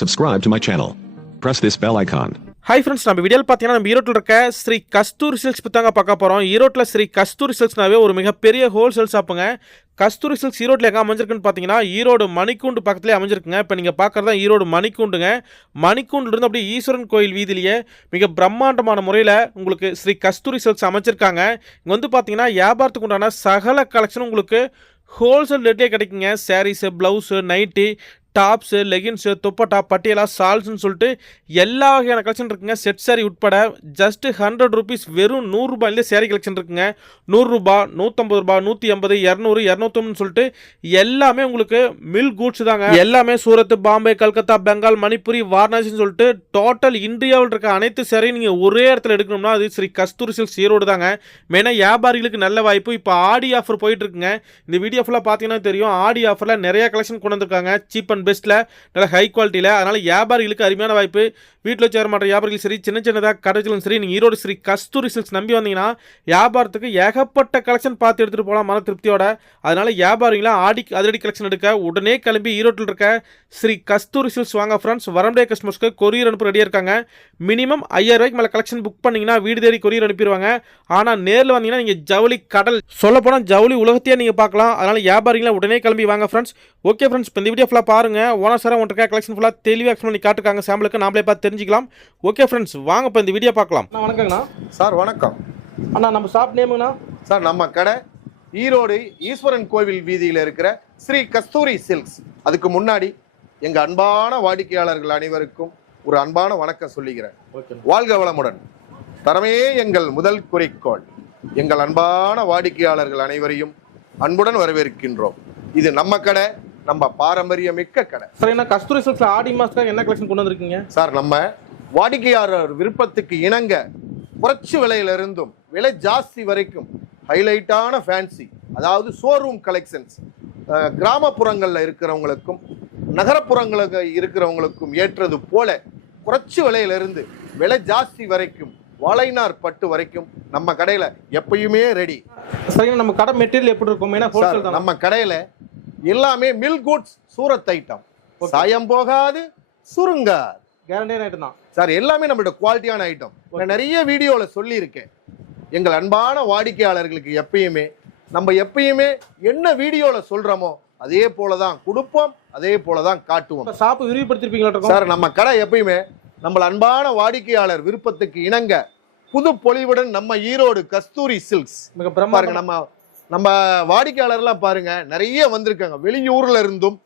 Subscribe to my channel. Press this bell icon. Hi friends நம்ம வீடியோவில் பார்த்தீங்கன்னா நம்ம ஈரோட்டில் இருக்க ஸ்ரீ கஸ்தூரி சில்க்ஸ் பற்றி தாங்க பார்க்க போகிறோம் ஈரோட்டில் ஸ்ரீ கஸ்தூரி சில்க்ஸ்னாவே ஒரு மிகப்பெரிய ஹோல்சேல் ஷாப்புங்க கஸ்தூரி சில்க்ஸ் ஈரோட்டில் எங்கே அமைஞ்சிருக்குன்னு பார்த்தீங்கன்னா ஈரோடு மணிக்கூண்டு பக்கத்துலேயே அமைஞ்சிருக்குங்க. இப்போ நீங்கள் பார்க்குறது தான் ஈரோடு மணிக்கூண்டுங்க. மணிக்கூண்டுலேருந்து அப்படியே ஈஸ்வரன் கோயில் வீதியிலேயே மிக பிரம்மாண்டமான முறையில் உங்களுக்கு ஸ்ரீ கஸ்தூரி சில்க்ஸ் அமைச்சிருக்காங்க. இங்கே வந்து பார்த்தீங்கன்னா வியாபாரத்துக்கு உண்டான சகல கலெக்ஷன் உங்களுக்கு ஹோல்சேல் ரேட்லேயே கிடைக்குங்க. Saris blouse nighty tops leggings dupatta Patiala சால்ஸ்ன்னு சொல்லிட்டு எல்லா வகையான கலெக்ஷன் இருக்குங்க. செட் சாரி உட்பட ஜஸ்ட் ஹண்ட்ரட் ருபீஸ் வெறும் நூறுரூபாயிலே சேரீ கலெக்ஷன் இருக்குங்க. நூறுரூபா நூற்றம்பது ரூபா நூற்றி ஐம்பது இரநூறு இரநூத்தொன்னு சொல்லிட்டு எல்லாமே உங்களுக்கு மில் கூட்ஸ் தாங்க. எல்லாமே சூரத் பாம்பே கல்கத்தா பெங்கால் மணிப்புரி வாரணாசின்னு சொல்லிட்டு டோட்டல் இந்தியாவில் இருக்க அனைத்து சேரையும் நீங்கள் ஒரே இடத்துல எடுக்கணும்னா அது ஸ்ரீ கஸ்தூரி சில்ஸ் ஈரோடு தாங்க. மெயினாக வியாபாரிகளுக்கு நல்ல வாய்ப்பு. இப்போ ஆடி ஆஃபர் போயிட்டு இருக்குங்க. இந்த வீடியோ ஃபுல்லாக பார்த்தீங்கன்னா தெரியும். ஆடி ஆஃபரில் நிறைய கலெக்ஷன் கொண்டு வந்திருக்காங்க. சீப் அண்ட் பெஸ்ட்டில் நல்ல ஹை குவாலிட்டியில் அதனால் வியாபாரிகளுக்கு அருமையான வாய்ப்பு. வீட்டில் வச்சு வர மாட்ட வியாபாரிகள் சரி சின்ன சின்னதாக கடைகளும் சரி. நீங்கள் ஈரோடு ஸ்ரீ கஸ்தூரி சில்க்ஸ் நம்பி வந்தீங்கன்னா வியாபாரத்துக்கு ஏகப்பட்ட கலெக்ஷன் பார்த்து எடுத்துகிட்டு போகலாம். மன திருப்தியோட. அதனால் வியாபாரிகளாம் ஆடி அதிரடி கலெக்ஷன் எடுக்க உடனே கிளம்பி ஈரோட்டில் இருக்க ஸ்ரீ கஸ்தூரி சில்க்ஸ் வாங்க ஃப்ரெண்ட்ஸ் வரம்பே கஸ்டமர்ஸ்க்கு கொரியர் அனுப்ப ரெடியாக இருக்காங்க. மினிமம் ஐயாயிரம் ரூபாய்க்கு மேலே கலெக்ஷன் புக் பண்ணிங்கன்னா வீடு தேடி கொரியர் அனுப்பிடுவாங்க. ஆனால் நேரில் வந்தீங்கன்னா நீங்கள் ஜவுளி கடல் சொல்லப்போனால் ஜவுளி உலகத்தையே நீங்கள் பார்க்கலாம். அதனால் வியாபாரிகளை உடனே கிளம்பி வாங்க ஃப்ரெண்ட்ஸ் ஓகே ஃப்ரெண்ட்ஸ் இப்போ இந்த வீடியோ ஃபுல்லாக பாருங்கள் ஓனர் சார் ஒன்றரை கலெக்ஷன் ஃபுல்லாக தெளிவாக எக்ஸ்பிளைன் பண்ணி காட்டுக்காங்க சாம்பிளுக்கு நாமளே பார்த்து தெரிஞ்சிக்கலாம். ஓகே ஃப்ரெண்ட்ஸ் வாங்க இப்போ இந்த வீடியோ பார்க்கலாம். அண்ணா வணக்கங்கண்ணா. சார் வணக்கம். அண்ணா நம்ம ஷாப் நேமுங்கண்ணா சார் நம்ம கடை ஈரோடு ஈஸ்வரன் கோவில் வீதியில் இருக்கிற ஸ்ரீ கஸ்தூரி சில்க்ஸ். அதுக்கு முன்னாடி எங்க அன்பான வாடிக்கையாளர்கள் அனைவருக்கும் ஒரு அன்பான வணக்கம் சொல்லிக்கிறேன். ஓகே வாழ்க வளமுடன். தரமே எங்கள் முதல் குறிக்கோள். எங்கள் அன்பான வாடிக்கையாளர்கள் அனைவரையும் அன்புடன் வரவேற்கின்றோம். இது நம்ம கடை. நம்ம பாரம்பரியமிக்க கடை. சார் என்ன கஸ்தூரி சில்க்ஸில் ஆடி மாதத்துக்காக என்ன கலெக்ஷன் கொண்டு வந்திருக்கீங்க? சார் நம்ம வாடிக்கையாளர் விருப்பத்துக்கு இணங்க குறைச்சு விலையில இருந்தும் விலை ஜாஸ்தி வரைக்கும் ஹைலைட்டான ஃபேன்சி அதாவது ஷோரூம் கலெக்ஷன்ஸ் கிராமப்புறங்களில் இருக்கிறவங்களுக்கும் நகரப்புறங்களுக்கு இருக்கிறவங்களுக்கும் ஏற்றது போல குறைச்சு விலையில இருந்து விலை ஜாஸ்தி வரைக்கும் வாழைநார் பட்டு வரைக்கும் நம்ம கடையில எப்பயுமே ரெடி சரிங்க நம்ம கடை மெட்டீரியல் எப்படி இருக்கும்? தான்? நம்ம கடையில எல்லாமே மில் குட்ஸ் சூரத் ஐட்டம் சாயம் போகாது சுருங்காது. கேரண்டியர் ஐட்டம் தான். சார் எல்லாமே நம்மளோட குவாலிட்டியான ஐட்டம் நான் நிறைய வீடியோல சொல்லியிருக்கேன். எங்கள் அன்பான வாடிக்கையாளர்களுக்கு எப்பயுமே நம்ம எப்பயுமே என்ன வீடியோல சொல்றோமோ அதே போல தான் கொடுப்போம் அதே போல தான் காட்டுவோம் ஷாப்பு விரிவுபடுத்திருப்பீங்களா சார் நம்ம கடை எப்பயுமே நம்ம அன்பான வாடிக்கையாளர் விருப்பத்துக்கு இணங்க புது பொலிவுடன் நம்ம ஈரோடு கஸ்தூரி சில்க்ஸ். மிக பாருங்க பிரமாண்டம் நம்ம நம்ம வாடிக்கையாளர்லாம் பாருங்க நிறைய வந்திருக்காங்க. வெளியூர்ல இருந்தும்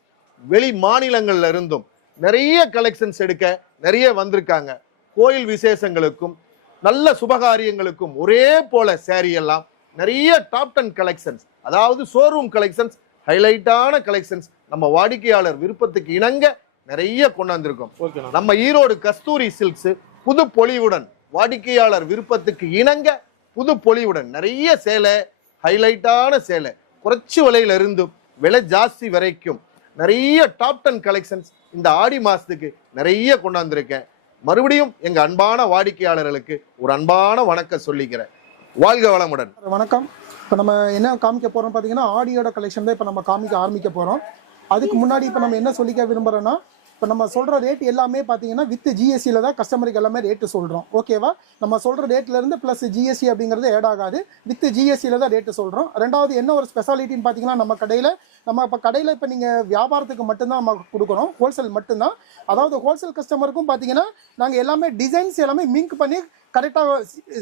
வெளி மாநிலங்கள்ல இருந்தும் நிறைய கலெக்ஷன்ஸ் எடுக்க நிறைய வந்திருக்காங்க. கோயில் விசேஷங்களுக்கும் நல்ல சுபகாரியங்களுக்கும் ஒரே போல saree எல்லாம் நிறைய டாப் டென் கலெக்ஷன்ஸ் அதாவது ஷோரூம் கலெக்ஷன்ஸ் ஹைலைட்டான கலெக்ஷன்ஸ் நம்ம வாடிக்கையாளர் விருப்பத்துக்கு இணங்க நிறைய கொண்டாந்துருக்கோம். நம்ம ஈரோடு கஸ்தூரி சில்க்ஸ் புது பொலிவுடன் வாடிக்கையாளர் விருப்பத்துக்கு இணங்க புது பொலிவுடன் நிறைய சேலை ஹைலைட்டான சேலை. குறைச்சி விலையில இருந்தும் விலை ஜாஸ்தி வரைக்கும் நிறைய டாப் டென் கலெக்ஷன்ஸ் இந்த ஆடி மாசத்துக்கு நிறைய கொண்டாந்துருக்கேன். மறுபடியும் எங்க அன்பான வாடிக்கையாளர்களுக்கு ஒரு அன்பான வணக்கம் சொல்லிக்கிறேன். வாழ்க வளமுடன். வணக்கம். இப்போ நம்ம என்ன காமிக்க போறோம் பார்த்தீங்கன்னா ஆடியோட கலெக்ஷன் தான் இப்போ நம்ம காமிக்க ஆரம்பிக்க போறோம். அதுக்கு முன்னாடி இப்போ நம்ம என்ன சொல்லிக்க விரும்புறோம்னா இப்போ நம்ம சொல்கிற ரேட் எல்லாமே பார்த்தீங்கன்னா வித் ஜிஎஸ்டியில் தான் கஸ்டமருக்கு எல்லாமே ரேட்டு சொல்கிறோம் ஓகேவா நம்ம சொல்கிற ரேட்லேருந்து ப்ளஸ் ஜிஎஸ்டி அப்படிங்கிறது ஆட் ஆகாது. வித் ஜிஎஸ்டியில் தான் ரேட்டு சொல்கிறோம் ரெண்டாவது என்ன ஒரு ஸ்பெஷாலிட்டின்னு பார்த்தீங்கன்னா நம்ம கடையில் நம்ம இப்போ கடையில் இப்போ நீங்கள் வியாபாரத்துக்கு மட்டும்தான் நம்ம கொடுக்குறோம் ஹோல்சேல் மட்டும்தான். அதாவது ஹோல்சேல் கஸ்டமருக்கும் பார்த்தீங்கன்னா நாங்கள் எல்லாமே டிசைன்ஸ் எல்லாமே மிங்க் பண்ணி கரெக்டாக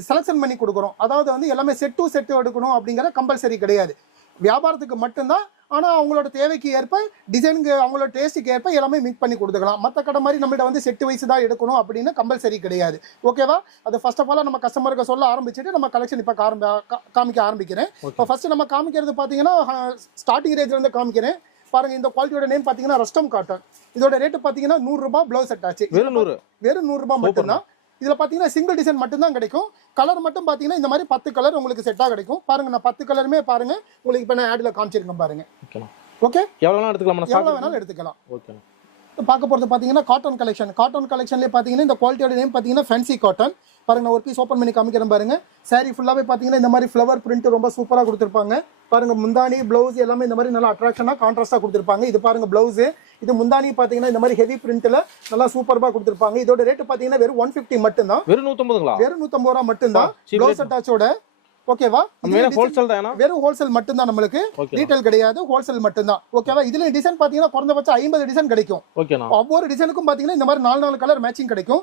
செலெக்ஷன் பண்ணி கொடுக்குறோம். அதாவது வந்து எல்லாமே செட் டு செட்டு எடுக்கணும் அப்படிங்கிற கம்பல்சரி கிடையாது. வியாபாரத்துக்கு மட்டும்தான் ஆனால் அவங்களோட தேவைக்கு ஏற்ப டிசைனுக்கு அவங்களோட டேஸ்ட்டுக்கு ஏற்ப எல்லாமே மிக்ஸ் பண்ணி கொடுத்துக்கலாம். மற்ற கடை மாதிரி நம்மள்ட்ட வந்து செட்டு வைஸ் தான் எடுக்கணும் அப்படின்னு கம்பல்சரி கிடையாது. ஓகேவா அது ஃபர்ஸ்ட் ஆஃப் ஆல் நம்ம கஸ்டமருக்கு சொல்ல ஆரம்பிச்சுட்டு நம்ம கலெக்ஷன் இப்போ காமிக்க ஆரம்பிக்கிறேன். இப்போ ஃபர்ஸ்ட் நம்ம காமிக்கிறது பார்த்தீங்கன்னா ஸ்டார்டிங் ரேஞ்சில் இருந்து காமிக்கிறேன். பாருங்க இந்த குவாலிட்டியோட நேம் பார்த்தீங்கன்னா ரஸ்டம் காட்டன் இதோட ரேட்டு பார்த்தீங்கன்னா நூறுரூபா ப்ளவுஸ் செட் ஆச்சு. வெறும் நூறு? வெறும் நூறுரூபா மட்டும்தான். இதுல பாத்தீங்கன்னா சிங்கிள் டிசைன் மட்டும்தான் கிடைக்கும். கலர் மட்டும் பாத்தீங்கன்னா இந்த மாதிரி பத்து கலர் உங்களுக்கு செட்டா கிடைக்கும். பாருங்க நான் பத்து கலருமே பாருங்க. உங்களுக்கு இப்ப நான் ஆட்ல காமிச்சிருக்கேன் பாருங்க. ஓகே எவ்வளோலாம் எடுத்துக்கலாம் எவ்வளவு வேணாலும் எடுத்துக்கலாம். இப்ப பார்க்க போறது பாத்தீங்கன்னா காட்டன் கலெக்ஷன் காட்டன் கலெக்ஷன்லேயே பாத்தீங்கன்னா இந்த குவாலிட்டியோட நேம் பாத்தீங்கன்னா ஃபேன்சி காட்டன் பாருங்க நான் ஒரு பீஸ் ஓப்பன் பண்ணி காமிக்கிறேன் பாருங்க. Saree ஃபுல்லாவே பாத்தீங்கன்னா இந்த மாதிரி ஃப்ளவர் பிரிண்ட் ரொம்ப சூப்பரா கொடுத்துருப்பாங்க. பாருங்க முந்தானி பிளவுஸ் எல்லாமே இந்த மாதிரி நல்லா அட்ராக்ஷனா கான்ட்ராஸ்டா கொடுத்துருப்பாங்க. இது பாருங்க பிளவுஸ் இது முந்தானி பாத்தீங்கன்னா இந்த மாதிரி ஹெவி பிரிண்ட்ல நல்லா சூப்பர்பா கொடுத்துருப்பாங்க. இதோட ரேட் பாத்தீங்கன்னா வெறும் ஒன் மட்டும்தான். வெறும் நூத்தம்பதுங்களா? வெறும் நூத்தம்பது ரூபா மட்டும்தான். Blouse rate. அட்டாச்சோட ஓகேவா நம்ம ஹோல்சேல் தானா வெறும் ஹோல்சேல் மட்டும்தான் நம்மளுக்கு. ரீட்டைல் கிடையாது ஹோல்சேல் மட்டும்தான். ஓகேவா இதுல டிசைன் பாத்தீங்கன்னா குறைந்தபட்சம் ஐம்பது டிசைன் கிடைக்கும். ஒவ்வொரு டிசைனுக்கும் பாத்தீங்கன்னா இந்த மாதிரி நாலு நாலு கலர் மேட்சிங் கிடைக்கும்.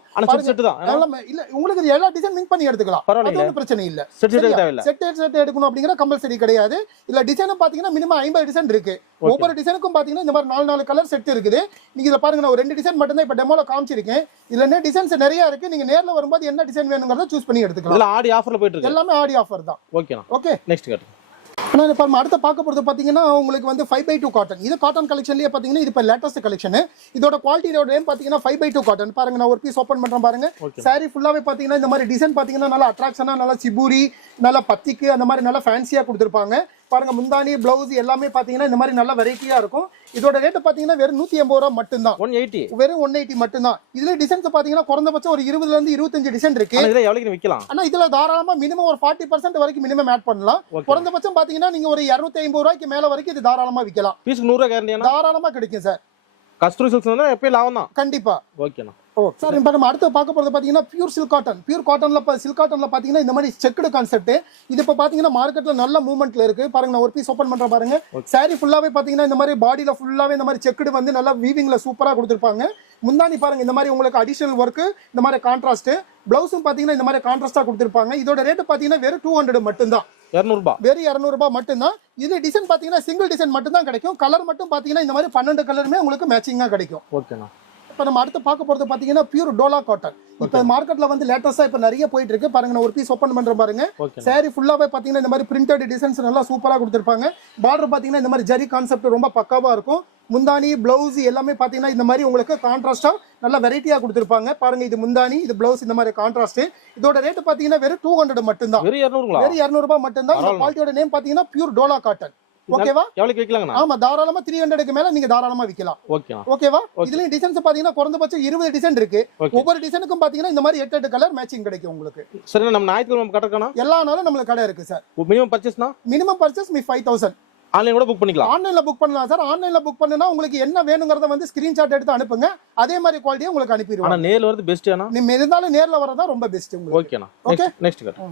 தான். இல்ல உங்களுக்கு எல்லா டிசைன் மிங்க் பண்ணி எடுத்துக்கலாம். அது ஒன்றும் பிரச்சனை இல்ல. செட் செட் எடுக்கணும் அப்படிங்கிற கம்பல்சரி கிடையாது. இல்ல டிசைனும் பாத்தீங்கன்னா மினிமம் ஐம்பது டிசைன் இருக்கு. ஒவ்வொரு டிசைனுக்கும் பாத்தீங்கன்னா இந்த மாதிரி நாலு நாலு கலர் செட் இருக்குது. நீங்க இதுல பாருங்க நான் ஒரு ரெண்டு டிசைன் மட்டும் தான் இப்ப டெமோல காமிச்சிருக்கேன். இதுல என்ன டிசைன்ஸ் நிறைய இருக்கு. நீங்க நேர்ல வரும்போது என்ன டிசைன் வேணுங்கிறத சூஸ் பண்ணி எடுத்துக்கலாம். ஆடி ஆஃபர்ல போயிட்டு எல்லாமே ஆடி ஆஃபர் தான் ஓகேண்ணா. ஓகே. நெக்ஸ்ட் காட்டு ஆனால் இப்போ அடுத்த பார்க்க போகிறது பார்த்தீங்கன்னா உங்களுக்கு வந்து ஃபைவ் பை டூ காட்டன் இது காட்டன் கலெக்ஷன்லேயே பார்த்தீங்கன்னா இது இப்போ லேட்டஸ்ட் கலெக்ஷன் இதோட குவாலிட்டியோட நேம் பார்த்தீங்கன்னா ஃபைவ் பை டூ காட்டன் பாருங்க நான் ஒரு பீஸ் ஓப்பன் பண்ணுறேன் பாருங்க. சாரி ஃபுல்லாகவே பார்த்தீங்கன்னா இந்த மாதிரி டிசைன் பார்த்தீங்கன்னா நல்லா அட்ராக்ஷனாக நல்லா சிபூரி நல்லா பத்திக்கு அந்த மாதிரி நல்லா ஃபேன்சியாக கொடுத்துருப்பாங்க. பாருங்க முந்தானி பிளவுஸ் எல்லாமே பார்த்தீங்கன்னா இந்த மாதிரி நல்ல வெரைட்டியாக இருக்கும். இதோட ரேட்டு பார்த்தீங்கன்னா வெறும் நூற்றி எண்பது ரூபா மட்டும்தான். One eighty. வெறும் ஒன் எயிட்டி மட்டும்தான். இதுல டிசைன்ஸ் பார்த்தீங்கன்னா குறைந்தபட்சம் ஒரு இருபதுல இருந்து இருபத்தஞ்சு டிசைன் இருக்கு. ஆனா இதை எவ்வளவுக்கு விக்கலாம்? ஆனா இதுல தாராளமா மினிமம் ஒரு ஃபார்ட்டி பர்சன்ட் வரைக்கும் மினிமம் ஆட் பண்ணலாம். குறைந்தபட்சம் பாத்தீங்கன்னா நீங்க ஒரு இருநூத்தி ஐம்பது ரூபாய்க்கு மேல வரைக்கும் இது தாராளமா விற்கலாம் பீஸ்க்கு நூறு ரூபா கேரண்டியாண்ணா தாராளமா கிடைக்கும் சார் கஸ்தூரி சில்க்ஸ் எப்பயும் லாபம் தான் கண்டிப்பா ஓகேண்ணா சார் இப்போ நம்ம அடுத்து பார்க்க போறது பாத்தீங்கன்னா பியூர் சில்க் காட்டன் பியூர் காட்டன்ல சில்க் காட்டன்ல பாத்தீங்கன்னா இந்த மாதிரி செக்குடு கான்செப்ட் இது இப்போ பாத்தீங்கன்னா மார்க்கெட்ல நல்ல மூவ்மெண்ட்ல இருக்கு. பாருங்க நான் ஒரு பீஸ் ஓப்பன் பண்றேன் பாருங்க. சாரி ஃபுல்லாவே பாத்தீங்கன்னா இந்த மாதிரி பாடியில ஃபுல்லாவே இந்த மாதிரி செக்குடு வந்து நல்லா வீவிங்ல சூப்பரா கொடுத்துருப்பாங்க. முந்தானி பாருங்க இந்த மாதிரி உங்களுக்கு அடிஷனல் ஒர்க் இந்த மாதிரி கான்ட்ராஸ்ட் பிளவுஸும் பாத்தீங்கன்னா இந்த மாதிரி கான்ட்ராஸ்டா கொடுத்துருப்பாங்க. இதோட ரேட் பாத்தீங்கன்னா வெறும் டூ ஹண்ட்ரட் மட்டும்தான். இரநூறுபா. வெறும் இரநூறுபா மட்டும்தான். இது டிசைன் பாத்தீங்கன்னா சிங்கிள் டிசைன் மட்டும் தான் கிடைக்கும். கலர் மட்டும் பாத்தீங்கன்னா இந்த மாதிரி பன்னெண்டு கலருமே உங்களுக்கு மேட்சிங்கா கிடைக்கும். ஓகேண்ணா இப்போ நம்ம அடுத்து பார்க்க போறது பாத்தீங்கன்னா பியூர் டோலா காட்டன் இப்போ மார்க்கெட்ல வந்து லேட்டஸ்டா இப்போ நிறைய போயிட்டு இருக்கு. பாருங்க நான் ஒரு பீஸ் ஓப்பன் பண்றேன் பாருங்க. சாரி ஃபுல்லாவே பாத்தீங்கன்னா இந்த மாதிரி பிரிண்டட் டிசைன்ஸ் நல்லா சூப்பரா கொடுத்துருப்பாங்க. பார்டர் பாத்தீங்கன்னா இந்த மாதிரி ஜரி கான்செப்ட் ரொம்ப பக்காவா இருக்கும். முந்தானி பிளவுஸ் எல்லாமே பாத்தீங்கன்னா இந்த மாதிரி உங்களுக்கு கான்ட்ராஸ்டா நல்ல வெரைட்டியா கொடுத்துருப்பாங்க. பாருங்க இது முந்தானி இது பிளவுஸ் இந்த மாதிரி கான்ட்ராஸ்ட் இதோட ரேட் பாத்தீங்கன்னா வெறும் டூ ஹண்ட்ரட் மட்டும்தான். வெறும் இரநூறுபா மட்டும்தான். இந்த. குவாலிட்டியோட நேம் பாத்தீங்கன்னா பியூர் டோலா காட்டன் ஓகேவா? எவ்வளவுக்கு விற்கலாங்கண்ணா ஆமா தாராளமா த்ரீ ஹண்ட்ரடுக்கு மேல நீங்க தாராளமா விற்கலாம் ஓகேண்ணா ஓகேவா. இதுலயும் டிசைன்ஸ் பாத்தீங்கன்னா குறைந்தபட்சம் இருபது டிசைன் இருக்கு. ஓகே. ஒவ்வொரு டிசைனுக்கும் பாத்தீங்கன்னா இந்த மாதிரி எட்டு எட்டு கலர் மேட்சிங் கிடைக்கும் உங்களுக்கு. சரி நம்ம ஞாயிற்றுக்கிழமை கட்டக்கண்ணா எல்லா நாளும் நம்மளுக்கு கடை இருக்கு சார் மினிமம் பர்ச்சேஸ்னா மினிமம் பர்ச்சேஸ் மீ ஃபைவ் தௌசண்ட் ஆன்லைன் கூட புக் பண்ணிக்கலாம். ஆன்லைன்ல புக் பண்ணலாம் சார் ஆன்லைன்ல புக் பண்ணுனா உங்களுக்கு என்ன வேணுங்கிறத வந்து ஸ்கிரீன்ஷாட் எடுத்து அனுப்புங்க. அதே மாதிரி குவாலிட்டியை உங்களுக்கு ஆனா அனுப்பிடுவாங்க நேர்ல வரது பெஸ்ட் ஆனா நீங்க இருந்தாலும் நேர்ல வரதா ரொம்ப பெஸ்ட் உங்களுக்கு. ஓகேண்ணா. Okay. நெக்ஸ்ட் கட்டு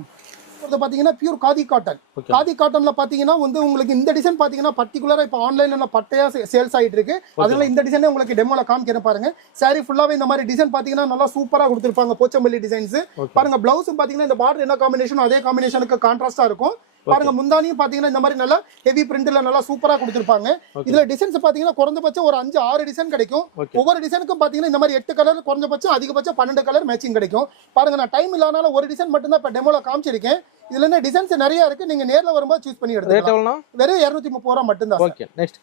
இது பாத்தீங்கன்னா பியூர் காதி காட்டன். காதி காட்டன்ல பாத்தீங்கன்னா வந்து உங்களுக்கு இந்த டிசைன் பாத்தீங்கன்னா பர்டிகுலரா இப்போ ஆன்லைன்ல பட்டையா சேல்ஸ் ஆயிட்டு இருக்கு. அதனால இந்த டிசைனே உங்களுக்கு டெமோல காமிக்கிறேன் பாருங்க. சாரி ஃபுல்லாவே இந்த மாதிரி டிசைன் பாத்தீங்கன்னா நல்லா சூப்பரா கொடுத்துருப்பாங்க போச்சம்பள்ளி டிசைன்ஸ் பாருங்க பிளவுஸும் பாத்தீங்கன்னா இந்த பார்டர் என்ன காம்பினேஷன் அதே காம்பினேஷனுக்கு கான்ட்ராஸ்டா இருக்கும். பாருங்க முந்தானியும் பாத்தீங்கன்னா இந்த மாதிரி நல்லா ஹெவி பிரிண்ட்ல நல்லா சூப்பரா கொடுத்துருப்பாங்க. இதுல டிசைன்ஸ் பாத்தீங்கன்னா குறைந்தபட்சம் ஒரு அஞ்சு ஆறு டிசைன் கிடைக்கும். ஒவ்வொரு டிசைனுக்கும் பாத்தீங்கன்னா இந்த மாதிரி எட்டு கலர் குறைஞ்சபட்சம் அதிகபட்சம் பன்னெண்டு கலர் மேட்சிங் கிடைக்கும். பாருங்க நான் டைம் இல்லாதனால ஒரு டிசைன் மட்டும் தான் இப்ப டெமோல காமிச்சிருக்கேன். இதுல என்ன டிசைன்ஸ் நிறைய இருக்கு. நீங்க நேர்ல வரும்போது சூஸ் பண்ணி எடுத்துக்கலாம். வெறும் இருநூத்தி முப்பது ரூபா மட்டும்தான் sir. ஓகே நெக்ஸ்ட்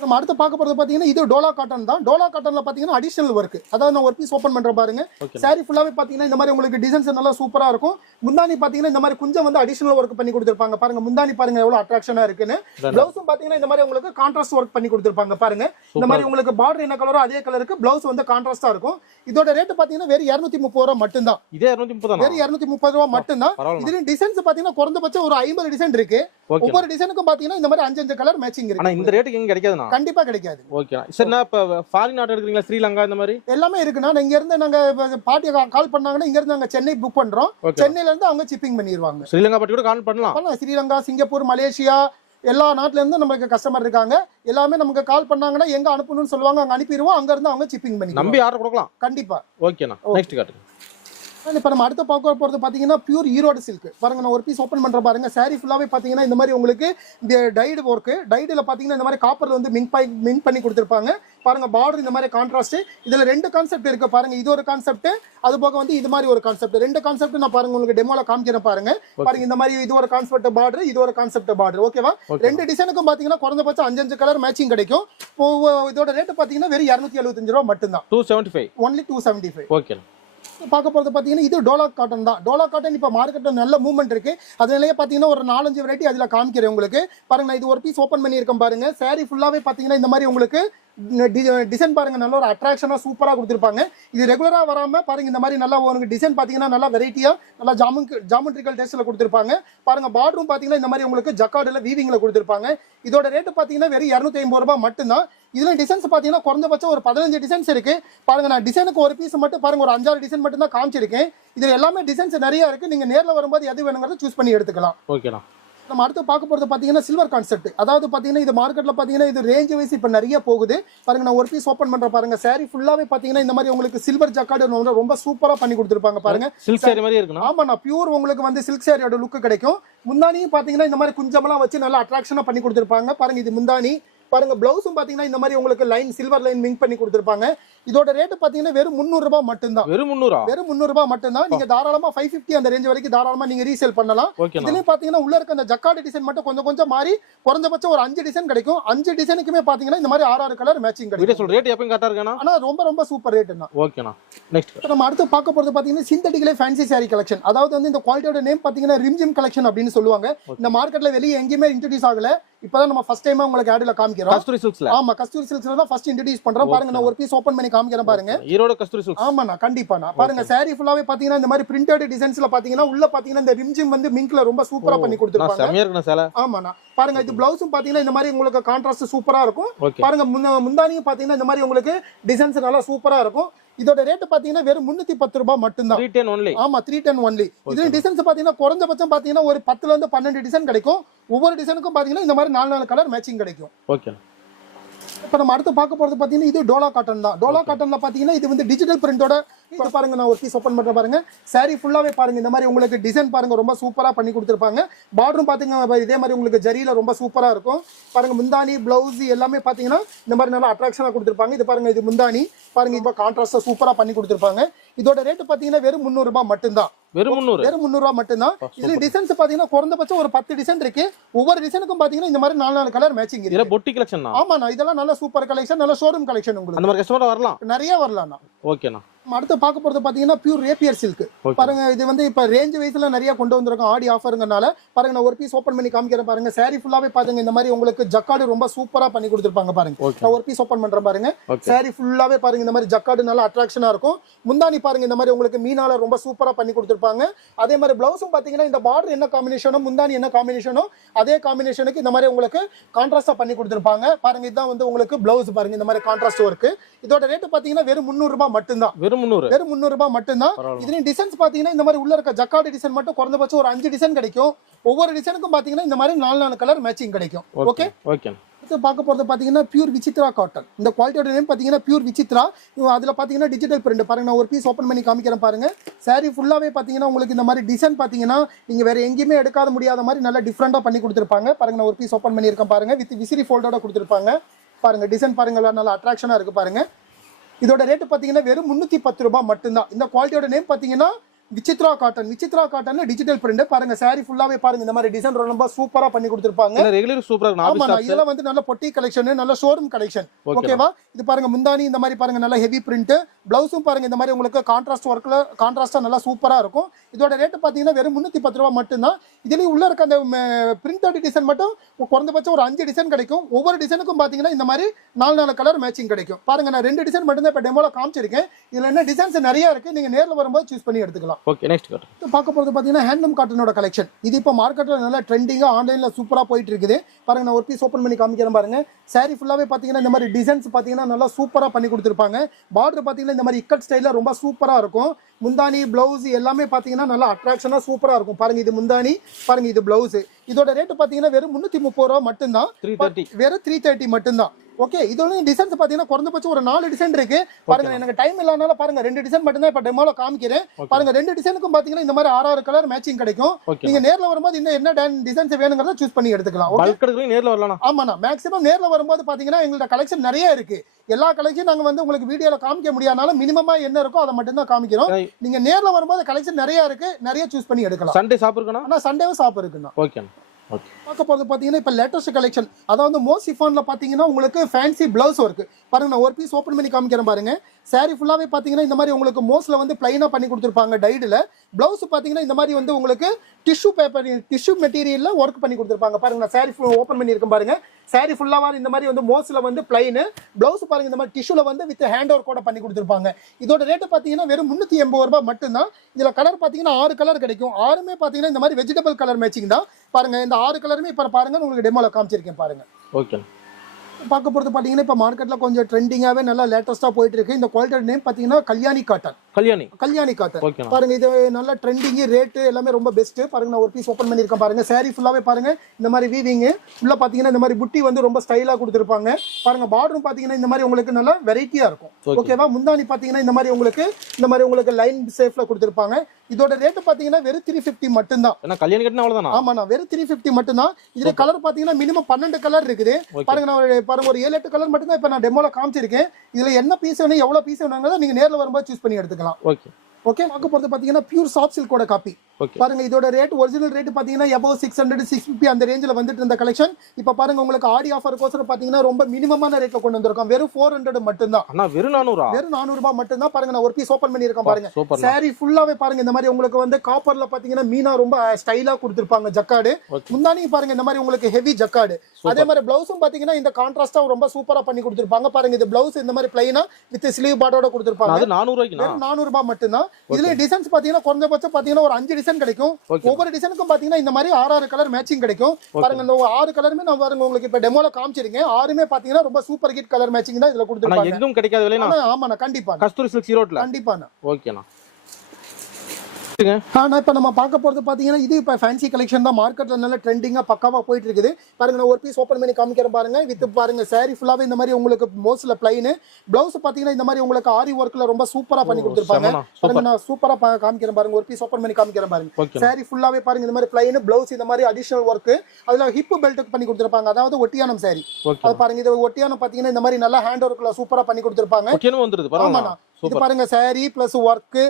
நம்ம அடுத்து பார்க்க போறது பாத்தீங்கன்னா இது டோலா காட்டன் தான். டோலா காட்டன்ல பாத்தீங்கன்னா அடிஷனல் ஒர்க் அதாவது நான் ஒரு பீஸ் ஓப்பன் பண்றேன் பாருங்க. சாரி ஃபுல்லாவே பாத்தீங்கன்னா இந்த மாதிரி உங்களுக்கு டிசைன்ஸ் நல்லா சூப்பரா இருக்கும். முந்தானி பாத்தீங்கன்னா இந்த மாதிரி கொஞ்சம் வந்து அடிஷனல் ஒர்க் பண்ணி கொடுத்துருப்பாங்க. பாருங்க முந்தானி பாருங்க எவ்வளவு அட்ராக்ஷனா இருக்குன்னு. பிளவுஸும் பாத்தீங்கன்னா இந்த மாதிரி உங்களுக்கு கான்ட்ராஸ்ட் ஒர்க் பண்ணி கொடுத்துருப்பாங்க பாருங்க. இந்த மாதிரி உங்களுக்கு பார்டர் என்ன கலரோ அதே கலருக்கு பிளவுஸ் வந்து கான்ட்ராஸ்டா இருக்கும். இதோட ரேட் பாத்தீங்கன்னா வெறும் இருநூத்தி முப்பது ரூபா மட்டும்தான். இதே இரநூத்தி முப்பதாண்ணா வெறும் இருநூத்தி முப்பது ரூபா மட்டும்தான். பரவாயில்ல. இதுலயும் டிசைன்ஸ் பாத்தீங்கன்னா குறைந்தபட்சம் ஒரு ஐம்பது டிசைன் இருக்கு. ஒவ்வொரு டிசைனுக்கும் பாத்தீங்கன்னா இந்த மாதிரி அஞ்சு அஞ்சு கலர் மேட்சிங் இருக்கு இந்த ரேட்டுக்கு எங்க கிடைக்காதுண்ணா? கண்டிப்பா கிடைக்காது. சரிண்ணா இப்போ ஃபாரின் ஆர்டர் எடுக்கிறீங்களா ஸ்ரீலங்கா இந்த மாதிரி? எல்லாமே இருக்குண்ணா. இங்க இருந்து நாங்க பாட்டியை கால் பண்ணாங்கன்னா இங்க இருந்து நாங்க சென்னை புக் பண்றோம். ஓகே சென்னையில இருந்து அவங்க சிப்பிங் பண்ணிடுவாங்க ஸ்ரீலங்கா பட்டி கூட கால் பண்ணலாம். பண்ணலாம். ஸ்ரீலங்கா சிங்கப்பூர் மலேசியா எல்லா நாட்டுல இருந்தும் நமக்கு கஸ்டமர் இருக்காங்க. எல்லாமே நமக்கு கால் பண்ணாங்கன்னா எங்க அனுப்பணும்னு சொல்லுவாங்க அங்க அனுப்பிடுவோம். அங்க இருந்து அவங்க சிப்பிங் பண்ணி நம்பி ஆர்டர் கொடுக்கலாம். கண்டிப்பா. ஓகேண்ணா. நெக்ஸ்ட் காட்டுங்க. இப்போ நம்ம அடுத்த பார்க்க போறது பாத்தீங்கன்னா பியூர் ஈரோடு சில்க் பாருங்க நான் ஒரு பீஸ் ஓப்பன் பண்ற பாருங்க. சாரி ஃபுல்லாவே பாத்தீங்கன்னா இந்த மாதிரி உங்களுக்கு இந்த டைடு ஒர்க் டைடுல பாத்தீங்கன்னா இந்த மாதிரி காப்பர்ல வந்து மின் பை மின் பண்ணி கொடுத்துருப்பாங்க. பாருங்க பார்டர் இந்த மாதிரி கான்ட்ராஸ்ட் இதுல ரெண்டு கான்செப்ட் இருக்கு பாருங்க. இது ஒரு கான்செப்ட் அது போக வந்து இது மாதிரி ஒரு கான்செப்ட் ரெண்டு கான்செப்ட் நான் பாருங்க உங்களுக்கு டெமோல காமிக்கிறேன் பாருங்க. பாருங்க இந்த மாதிரி இது ஒரு கான்செப்ட் பார்டர் இது ஒரு கான்செப்ட் பார்டர் ஓகேவா ஓகே ரெண்டு டிசைனுக்கும் பாத்தீங்கன்னா குறைந்தபட்சம் அஞ்சு அஞ்சு கலர் மேட்சிங் கிடைக்கும் இதோட ரேட் பாத்தீங்கன்னா வெறும் இரநூத்தி எழுபத்தஞ்சு ரூபா மட்டும்தான். Two seventy five only two seventy five ஓகேண்ணா பார்க்க போகிறது பார்த்தீங்கன்னா இது டோலா காட்டன் தான். டோலா காட்டன் இப்போ மார்க்கெட்டில் நல்ல மூவ்மெண்ட் இருக்கு. அதனாலேயே பார்த்தீங்கன்னா ஒரு நாலஞ்சு வெரைட்டி அதில் காமிக்கிறேன் உங்களுக்கு. பாருங்க நான் இது ஒரு பீஸ் ஓப்பன் பண்ணியிருக்கேன் பாருங்க. saree ஃபுல்லாகவே பார்த்தீங்கன்னா இந்த மாதிரி உங்களுக்கு டிசைன் பாருங்க. நல்ல ஒரு அட்ராக்ஷனா சூப்பரா கொடுத்துருப்பாங்க. இது ரெகுலரா வராம பாருங்க இந்த மாதிரி நல்லா உங்களுக்கு டிசைன் பாத்தீங்கன்னா நல்லா வெரைட்டியா நல்லா ஜாமன் ஜாமெட்ரிக்கல் டேஸ்ட்ல கொடுத்துருப்பாங்க. பாருங்க பார்டரும் பாத்தீங்கன்னா இந்த மாதிரி உங்களுக்கு ஜக்கார்டில் வீவிங்ல கொடுத்துருப்பாங்க. இதோட ரேட்டு பாத்தீங்கன்னா வெறும் இரநூத்தி ஐம்பது ரூபாய் மட்டும்தான். இதுல டிசைன்ஸ் பாத்தீங்கன்னா குறைஞ்சபட்சம் ஒரு பதினஞ்சு டிசைன்ஸ் இருக்கு. பாருங்க நான் டிசைனுக்கு ஒரு பீஸ் மட்டும் பாருங்க ஒரு அஞ்சாறு டிசைன் மட்டும் தான் காமிச்சிருக்கேன். இதில் எல்லாமே டிசைன்ஸ் நிறைய இருக்கு. நீங்க நேர்ல வரும்போது எது வேணுங்கிறத சூஸ் பண்ணி எடுத்துக்கலாம். ஓகேண்ணா நம்ம அடுத்து பார்க்க போறது பாத்தீங்கன்னா சில்வர் கான்செப்ட் அதாவது பாத்தீங்கன்னா இது மார்க்கெட்ல பாத்தீங்கன்னா இது ரேஞ்ச் வைஸ் இப்ப நிறைய போகுது. பாருங்க நான் ஒரு பீஸ் ஓப்பன் பண்றேன் பாருங்க. saree ஃபுல்லாவே பாத்தீங்கன்னா இந்த மாதிரி உங்களுக்கு சில்வர் ஜக்கார்டு ரொம்ப சூப்பரா பண்ணி கொடுத்துருப்பாங்க பாருங்க. சில்க் சாரி மாதிரி இருக்குண்ணா ஆமா நான் பியூர் உங்களுக்கு வந்து சில்க் சாரியோட லுக் கிடைக்கும். முந்தானியும் பாத்தீங்கன்னா இந்த மாதிரி குஞ்சமெல்லாம் வச்சு நல்லா அட்ராக்ஷனா பண்ணி கொடுத்துருப்பாங்க. பாருங்க இது முந்தானி. பாருங்க பிளவுஸும் பாத்தீங்கன்னா இந்த மாதிரி உங்களுக்கு லைன் சில்வர் லைன் மிங்க் பண்ணி கொடுத்துருப்பாங்க. இதோட ரேட்டு பாத்தீங்கன்னா வெறும் முந்நூறு ரூபாய் மட்டும்தான். வெறும் முந்நூறா? வெறும் முந்நூறு ரூபாய் மட்டும்தான். நீங்க தாராளமா ஃபைவ் ஃபிஃப்டி அந்த ரேஞ்ச் வரைக்கும் தாராளமா நீங்க ரீசேல் பண்ணலாம். இதுலயும் பாத்தீங்கன்னா உள்ள இருக்க அந்த ஜக்கார்டு டிசைன் மட்டும் கொஞ்சம் கொஞ்சம் மாறி குறைஞ்சபட்சம் ஒரு அஞ்சு டிசைன் கிடைக்கும். அஞ்சு டிசைனுக்குமே பாத்தீங்கன்னா இந்த மாதிரி ஆறு ஆறு கலர் மேட்சிங் கிடைக்கும். ரேட் எப்பயும் கரெக்டா இருக்காண்ணா? ஆனா ரொம்ப ரொம்ப சூப்பர் ரேட் தான் ஓகேண்ணா நெக்ஸ்ட் இப்ப நம்ம அடுத்து பார்க்க போறது பாத்தீங்கன்னா சிந்தட்டிக்கலே ஃபேன்சி saree கலெக்ஷன் அதாவது வந்து இந்த குவாலிட்டியோட நேம் பாத்தீங்கன்னா ரிம்ஜிம் கலெக்ஷன் அப்படின்னு சொல்லுவாங்க. இந்த மார்க்கெட்ல வெளியே எங்கேயுமே இன்ட்ரடியூஸ் ஆகல. இப்பதான் நம்ம ஃபர்ஸ்ட் டைமா உங்களுக்கு ஆடுல காமிக்கிறோம். கஸ்தூரி சில்க்ஸ்ல ஆமா கஸ்தூரி சில்க்ஸ்ல தான் ஃபர்ஸ்ட் இன்ட்ரடியூஸ் பண்றோம். பாருங்க நான் ஒரு பீஸ் ஓபன் பண்ணி காமிக்கிறேன் பாருங்க. ஈரோடு கஸ்தூரி சில்க்ஸ் ஆமாண்ணா கண்டிப்பாண்ணா பாருங்க saree ஃபுல்லாவே பாத்தீங்கன்னா இந்த மாதிரி பிரிண்டட் டிசைன்ஸ்ல பாத்தீங்கன்னா உள்ள பாத்தீங்கன்னா இந்த ரிம்ஜிம் வந்து மிங்க்ல ரொம்ப சூப்பரா பண்ணி நான் கொடுத்துருப்பாங்க. செமையா இருக்குண்ணா சேலை. ஆமாண்ணா. பாருங்க இது பிளவுஸும் பாத்தீங்கன்னா இந்த மாதிரி உங்களுக்கு கான்ட்ராஸ்ட் சூப்பரா இருக்கும். பாருங்க முந்தானியும் பாத்தீங்கன்னா இந்த மாதிரி உங்களுக்கு டிசைன்ஸ் நல்லா சூப்பரா இருக்கும். இதோட ரேட் பாத்தீங்கன்னா வெறும் முன்னூத்தி பத்து ரூபாய் மட்டும்தான். த்ரீ டென் ஒன்லி ஆமா த்ரீ டென் ஒன்லி இதுல டிசைன்ஸ் பாத்தீங்கன்னா குறைஞ்சபட்சம் பாத்தீங்கன்னா ஒரு பத்துல இருந்து பன்னெண்டு டிசைன் கிடைக்கும். ஒவ்வொரு டிசைனுக்கும் பாத்தீங்கன்னா இந்த மாதிரி நாலு நாலு கலர் மேட்சிங் கிடைக்கும். இப்ப நம்ம அடுத்து பார்க்க போறது பாத்தீங்கன்னா இது டோலா காட்டன் தான். டோலா காட்டன்ல பாத்தீங்கன்னா இது வந்து டிஜிட்டல் பிரிண்டோட இப்ப பாருங்க நான் ஒரு பீஸ் ஓப்பன் பண்றேன் பாருங்க. Saree ஃபுல்லாவே பாருங்க இந்த மாதிரி உங்களுக்கு டிசைன் பாருங்க ரொம்ப சூப்பரா பண்ணி கொடுத்துருப்பாங்க. பார்டரும் பாத்தீங்கன்னா இதே மாதிரி உங்களுக்கு ஜரியில ரொம்ப சூப்பரா இருக்கும். பாருங்க முந்தானி பிளவுஸ் எல்லாமே பாத்தீங்கன்னா இந்த மாதிரி நல்லா அட்ராக்ஷனா கொடுத்துருப்பாங்க. இது பாருங்க இது முந்தானி பாருங்க இப்போ கான்ட்ராஸ்டா சூப்பரா பண்ணி கொடுத்துருப்பாங்க. இதோட ரேட் பாத்தீங்கன்னா வெறும் முந்நூறு ரூபாய் மட்டும்தான். வெறும் முந்நூறு? வெறும் முந்நூறு ரூபாய் மட்டும்தான். இதுல டிசைன்ஸ் பாத்தீங்கன்னா குறைந்தபட்சம் ஒரு பத்து டிசைன் இருக்கு. ஒவ்வொரு டிசைனுக்கும் பாத்தீங்கன்னா இந்த மாதிரி நாலு நாலு கலர் மேட்சிங் இருக்கு. பொட்டி கலெக்ஷன் ஆமாண்ணா இதெல்லாம் நல்ல சூப்பர் கலெக்ஷன் நல்ல ஷோரூம் கலெக்ஷன் உங்களுக்கு. அந்த மாதிரி கஸ்டமர் வரலாம்? நிறைய வரலாம்ண்ணா. ஓகேண்ணா அடுத்து பார்க்க போறது பாத்தீங்கன்னா பியூர் ரேப்பியர் சில்க் பாருங்க இது வந்து இப்ப ரேஞ்ச் வைஸ்ல நிறைய கொண்டு வந்திருக்கோம். ஆடி ஆஃபருங்கனால பாருங்க நான் ஒரு பீஸ் ஓப்பன் பண்ணி காமிக்கிறேன் பாருங்க. saree ஃபுல்லாவே பாருங்க இந்த மாதிரி உங்களுக்கு ஜக்கார்டு ரொம்ப சூப்பரா பண்ணி கொடுத்துருப்பாங்க பாருங்க. நான் ஒரு பீஸ் ஓப்பன் பண்றேன் பாருங்க. Saree ஃபுல்லாவே பாருங்க இந்த மாதிரி ஜக்கார்டு நல்லா அட்ராக்ஷனா இருக்கும். முந்தானி பாருங்க இந்த மாதிரி உங்களுக்கு மீனால ரொம்ப சூப்பரா பண்ணி கொடுத்துருப்பாங்க. அதே மாதிரி பிளவுஸும் பாத்தீங்கன்னா இந்த பார்டர் என்ன காம்பினேஷனோ முந்தானி என்ன காம்பினேஷனோ அதே காம்பினேஷனுக்கு இந்த மாதிரி உங்களுக்கு கான்ட்ராஸ்டா பண்ணி கொடுத்துருப்பாங்க. பாருங்க இதுதான் வந்து உங்களுக்கு பிளவுஸ் பாருங்க இந்த மாதிரி கான்ட்ராஸ்ட் ஒர்க் இதோட ரேட் பாத்தீங்கன்னா வெறும் முந்நூறு ரூபாய் மட்டும்தான். வெறும் முந்நூறு. வெறும் முந்நூறு ரூபாய் மட்டும்தான். இதுலயும் டிசைன்ஸ் பாத்தீங்கன்னா இந்த மாதிரி உள்ள இருக்க ஜக்கார்டு டிசைன் மட்டும் குறைந்தபட்சம் ஒரு அஞ்சு டிசைன் கிடைக்கும். ஒவ்வொரு டிசைனுக்கும் பாத்தீங்கன்னா இந்த மாதிரி நாலு நாலு கலர் மேட்சிங் கிடைக்கும். ஓகே ஓகே அடுத்து பார்க்க போறது பாத்தீங்கன்னா பியூர் விசித்ரா காட்டன் இந்த குவாலிட்டியோட நேம் பாத்தீங்கன்னா பியூர் விசித்ரா அதுல பாத்தீங்கன்னா டிஜிட்டல் பிரிண்ட் பாருங்க நான் ஒரு பீஸ் ஓப்பன் பண்ணி காமிக்கிறேன் பாருங்க. saree ஃபுல்லாவே பாத்தீங்கன்னா உங்களுக்கு இந்த மாதிரி டிசைன் பாத்தீங்கன்னா நீங்க வேற எங்கேயுமே எடுக்காத முடியாத மாதிரி நல்லா டிஃப்ரெண்டா பண்ணி கொடுத்துருப்பாங்க. பாருங்க நான் ஒரு பீஸ் ஓப்பன் பண்ணியிருக்கேன் பாருங்க. வித் விசிறி ஃபோல்டோட கொடுத்துருப்பாங்க. பாருங்க டிசைன் பாருங்க நல்லா அட்ராக்ஷனா இருக்கு பாருங்க. இதோட ரேட்டு பார்த்தீங்கன்னா வெறும் முந்நூற்றி பத்து ரூபாய் மட்டும்தான். இந்த குவாலிட்டியோட நேம் பார்த்தீங்கன்னா Vichitra cotton. Vichitra cotton digital print பாருங்க saree ஃபுல்லாவே பாருங்க இந்த மாதிரி டிசைன் ரொம்ப சூப்பரா பண்ணி கொடுத்துருப்பாங்க. ரெகுலர் சூப்பரா ஆமா இதெல்லாம் வந்து நல்ல பொட்டி கலெக்ஷன் நல்ல ஷோரூம் கலெக்ஷன் ஓகே ஓகேவா இது பாருங்க முந்தானி இந்த மாதிரி பாருங்க நல்ல ஹெவி பிரிண்ட் பிளவுஸும் பாருங்க இந்த மாதிரி உங்களுக்கு கான்ட்ராஸ்ட் ஒர்க்ல கான்ட்ராஸ்டா நல்லா சூப்பரா இருக்கும். இதோட ரேட் பாத்தீங்கன்னா வெறும் முன்னூத்தி பத்து ரூபா மட்டும்தான். இதுலயும் உள்ள இருக்க அந்த பிரிண்டட் டிசைன் மட்டும் குறைந்தபட்சம் ஒரு அஞ்சு டிசைன் கிடைக்கும். ஒவ்வொரு டிசைனுக்கும் பாத்தீங்கன்னா இந்த மாதிரி நாலு நாலு கலர் மேட்சிங் கிடைக்கும். பாருங்க நான் ரெண்டு டிசைன் மட்டும் தான் இப்ப டெமோல காமிச்சிருக்கேன். இதுல என்ன டிசைன்ஸ் நிறைய இருக்கு. நீங்க நேர்ல வரும்போது சூஸ் பண்ணி எடுத்துக்கலாம். ஓகே நெக்ஸ்ட் கட் அடுத்து பார்க்க போறது பாத்தீங்கன்னா ஹேண்ட்லூம் காட்டனோட கலெக்ஷன் இது இப்போ மார்க்கெட்ல நல்லா ட்ரெண்டிங்கா ஆன்லைன்ல சூப்பரா போயிட்டு இருக்குது பாருங்க நான் ஒரு பீஸ் ஓப்பன் பண்ணி காமிக்கிறேன் பாருங்க. Saree ஃபுல்லாவே பாத்தீங்கன்னா இந்த மாதிரி டிசைன்ஸ் பாத்தீங்கன்னா நல்லா சூப்பரா பண்ணி கொடுத்துருப்பாங்க. பார்டர் பாத்தீங்கன்னா இந்த மாதிரி இக்கட் ஸ்டைல்ல ரொம்ப சூப்பரா இருக்கும். முந்தானி பிளவுஸ் எல்லாமே பாத்தீங்கன்னா நல்லா அட்ராக்ஷனா சூப்பரா இருக்கும். பாருங்க இது முந்தானி பாருங்க இது பிளவுஸ் இதோட ரேட் பாத்தீங்கன்னா வெறும் முன்னூத்தி முப்பது ரூபா மட்டும்தான். வெறும் த்ரீ தேர்ட்டி மட்டும்தான். ஓகே இதோட டிசைன்ஸ் பாத்தீங்கன்னா குறைந்தபட்சம் ஒரு நாலு டிசைன் இருக்கு. பாருங்க எனக்கு டைம் இல்லாதனால பாருங்க ரெண்டு டிசைன் மட்டும் தான் இப்ப டெமோல காமிக்கிறேன். பாருங்க ரெண்டு டிசைனுக்கும் பாத்தீங்கன்னா இந்த மாதிரி ஆறு ஆறு கலர் மேட்சிங் கிடைக்கும் நீங்க நேர்ல வரும்போது இன்னும் என்ன டிசைன்ஸ் வேணுங்கிறத சூஸ் பண்ணி எடுத்துக்கலாம். நேர்ல வரலாம் ஆமாண்ணா மேக்ஸிமம் நேர்ல வரும்போது பாத்தீங்கன்னா எங்கள்ட்ட கலெக்ஷன் நிறைய இருக்கு. எல்லா கலெக்ஷன் நாங்க வந்து உங்களுக்கு வீடியோல காமிக்க முடியாதனால மினிமமா என்ன இருக்கோ அதை மட்டும் தான் காமிக்கிறோம். நீங்க நேர்ல வரும்போது கலெக்ஷன் நிறைய இருக்கு. நிறைய சூஸ் பண்ணி எடுக்கலாம். சண்டே சாப்பிடுக்கணும் ஆனா சண்டேவும் ஓகேண்ணா ஓகே பார்க்க போகிறது பார்த்தீங்கன்னா இப்போ லேட்டஸ்ட் கலெக்ஷன் அதாவது மோஸ்ட் ஃபோனில் பார்த்தீங்கன்னா உங்களுக்கு ஃபேன்சி பிளவுஸ் ஒர்க்கு பாருங்க நான் ஒரு பீஸ் ஓப்பன் பண்ணி காமிக்கிறேன் பாருங்க. சாரி ஃபுல்லாவே பார்த்தீங்கன்னா இந்த மாதிரி உங்களுக்கு மோஸ்ட்ல வந்து ப்ளைனாக பண்ணி கொடுத்துருப்பாங்க டைடில் பிளவுஸ் பார்த்தீங்கன்னா இந்த மாதிரி வந்து உங்களுக்கு டிஷ்யூ பேப்பர் டிஷ்யூ மெட்டீரியலில் ஒர்க் பண்ணி கொடுத்துருப்பாங்க. பாருங்க நான் சாரி ஃபுல் ஓப்பன் பண்ணியிருக்கேன் பாருங்க. சாரி ஃபுல்லாக இந்த மாதிரி வந்து மோஸ்ட்ல வந்து பிளைனு பிளவுஸ் பாருங்க இந்த மாதிரி டிஷ்யூல வந்து வித் ஹேண்ட் ஒர்க் கூட பண்ணி கொடுத்துருப்பாங்க. இதோட ரேட்டு பார்த்தீங்கன்னா வெறும் முந்நூற்றி எண்பது ரூபாய் மட்டும்தான். இதுல கலர் பார்த்தீங்கன்னா ஆறு கலர் கிடைக்கும். ஆறுமே பார்த்தீங்கன்னா இந்த மாதிரி வெஜிடபிள் கலர் மேட்சிங் தான். பாருங்க இந்த ஆறு கலருமே இப்போ பாருங்க உங்களுக்கு டெமோல காமிச்சிருக்கேன் பாருங்க. ஓகே பார்க்க போகிறது பார்த்தீங்கன்னா இப்போ மார்க்கெட்டில் கொஞ்சம் ட்ரெண்டிங்காகவே நல்லா லேட்டஸ்ட்டாக போயிட்டு இருக்கு. இந்த குவாலிட்டி நேம் பார்த்தீங்கன்னா கல்யாணி காட்டன். கல்யாணி. கல்யாணி காட்டன். பாருங்க இது நல்ல ட்ரெண்டிங் ரேட்டு எல்லாமே ரொம்ப பெஸ்ட் பாருங்க நான் ஒரு பீஸ் ஓப்பன் பண்ணியிருக்கேன் பாருங்க. saree ஃபுல்லாவே பாருங்க. இந்த மாதிரி வீவிங் உள்ள பாத்தீங்கன்னா இந்த மாதிரி புட்டி வந்து ரொம்ப ஸ்டைலா கொடுத்துருப்பாங்க. பாருங்க பார்டரும் பாத்தீங்கன்னா இந்த மாதிரி உங்களுக்கு நல்ல வெரைட்டியா இருக்கும். ஓகேவா முந்தானி பாத்தீங்கன்னா இந்த மாதிரி உங்களுக்கு இந்த மாதிரி உங்களுக்கு லைன் சேஃப்ல கொடுத்துருப்பாங்க. இதோட ரேட்டு பாத்தீங்கன்னா வெறும் த்ரீ ஃபிஃப்டி மட்டும்தான். ஏன்னா கல்யாணி கட்டினா அவ்வளோதானா ஆமாண்ணா வெறும் த்ரீ ஃபிஃப்டி மட்டும்தான். இதுல கலர் பாத்தீங்கன்னா மினிமம் பன்னெண்டு கலர் இருக்குது. பாருங்க நான் ஒரு- பாருங்க ஒரு ஏழு எட்டு கலர் மட்டும் தான் இப்ப நான் டெமோல காமிச்சிருக்கேன். இதுல என்ன பீஸ் வேணும் எவ்வளவு பீஸ் வேணுங்கிறத நீங்க நேர்ல வரும்போது சூஸ் பண்ணி எடுத்துக்கலாம். ஓகே ஓகே பார்க்க போறது பாத்தீங்கன்னா பியூர் சாஃப்ட் சில்கோட காப்பி பாருங்க இதோட ரேட் ஒரிஜினல் ரேட் பாத்தீங்கன்னா எபோ சிக்ஸ் ஹண்ட்ரட் சிக்ஸ் ஃபிஃப்டி அந்த ரேஞ்சில் வந்துட்டு இருந்த கலெக்ஷன் இப்போ பாருங்க உங்களுக்கு ஆடி ஆஃபர் கோசரம் பாத்தீங்கன்னா ரொம்ப மினிமமான ரேட்ல கொண்டு வந்திருக்கோம். வெறும் ஃபோர் ஹண்ட்ரட் மட்டும்தான். அண்ணா வெறும் நானூறா? வெறும் நானூறு ரூபாய் மட்டும்தான். பாருங்க நான் ஒரு பீஸ் ஓப்பன் பண்ணியிருக்கேன் பாருங்க. saree ஃபுல்லாவே பாருங்க இந்த மாதிரி உங்களுக்கு வந்து காப்பர்ல பாத்தீங்கன்னா மீனா ரொம்ப ஸ்டைலா கொடுத்துருப்பாங்க ஜக்காடு. முந்தானியும் பாருங்க இந்த மாதிரி உங்களுக்கு ஹெவி ஜக்காடு. அதே மாதிரி பிளவுஸும் பாத்தீங்கன்னா இந்த கான்ட்ராஸ்டா ரொம்ப சூப்பரா பண்ணி கொடுத்துருப்பாங்க. பாருங்க இது பிளவுஸ் இந்த மாதிரி பிளைனா வித் ஸ்லீவ் பாட்டோட கொடுத்துருப்பாங்க. நானூறு ரூபாய் மட்டும்தான். இதுல டிசைன்ஸ் பாத்தீங்கன்னா குறைஞ்சபட்சம் பாத்தீங்கன்னா ஒரு அஞ்சு டிசைன் கிடைக்கும். ஒவ்வொரு டிசைனுக்கும் பாத்தீங்கன்னா இந்த மாதிரி ஆறு ஆறு கலர் மேட்சிங் கிடைக்கும் பாருங்க இந்த ஆறு கலருமே நான் பாருங்க உங்களுக்கு இப்ப டெமோல காமிச்சிருக்கேன். ஆறுமே பாத்தீங்கன்னா ரொம்ப சூப்பர் ஹிட் கலர் மேட்சிங் தான் இதுல கொடுத்துருப்பாங்க. எங்கும் கிடைக்காத ஆமாண்ணா கண்டிப்பா கஸ்தூரி சில்க் ஈரோட்ல கண்டிப்பாண்ணா. ஓகேண்ணா ஆனா இப்ப நம்ம பார்க்க போறது பாத்தீங்கன்னா இது இப்ப ஃபேன்சி கலெக்ஷன் தான். மார்க்கெட்ல நல்ல ட்ரெண்டிங்கா பக்காவா போயிட்டு இருக்குது. பாருங்க நான் ஒரு பீஸ் ஓப்பன் பண்ணி காமிக்கிறேன் பாருங்க. வித் பாருங்க saree ஃபுல்லாவே இந்த மாதிரி உங்களுக்கு மோஸ்ட்ல பிளைன் பிளவுஸ் பாத்தீங்கன்னா இந்த மாதிரி உங்களுக்கு ஆரி ஒர்க்ல ரொம்ப சூப்பரா பண்ணி கொடுத்துருப்பாங்க. பாருங்க நான் சூப்பரா பா- காமிக்கிறேன் பாருங்க. ஒரு பீஸ் ஓப்பன் பண்ணி காமிக்கிறேன் பாருங்க. saree ஃபுல்லாவே பாருங்க இந்த மாதிரி பிளைன் பிளவுஸ் இந்த மாதிரி அடிஷனல் ஒர்க் அதுல ஹிப் பெல்ட் பண்ணி கொடுத்துருப்பாங்க. அதாவது ஒட்டியானம் ஓகே. அது பாருங்க இது ஒட்டியானம் பாத்தீங்கன்னா இந்த மாதிரி நல்லா ஹேண்ட் ஒர்க்ல சூப்பரா பண்ணி கொடுத்துருப்பாங்க. ஆமாண்ணா. இது பாருங்க saree பிளஸ் ஒர்க்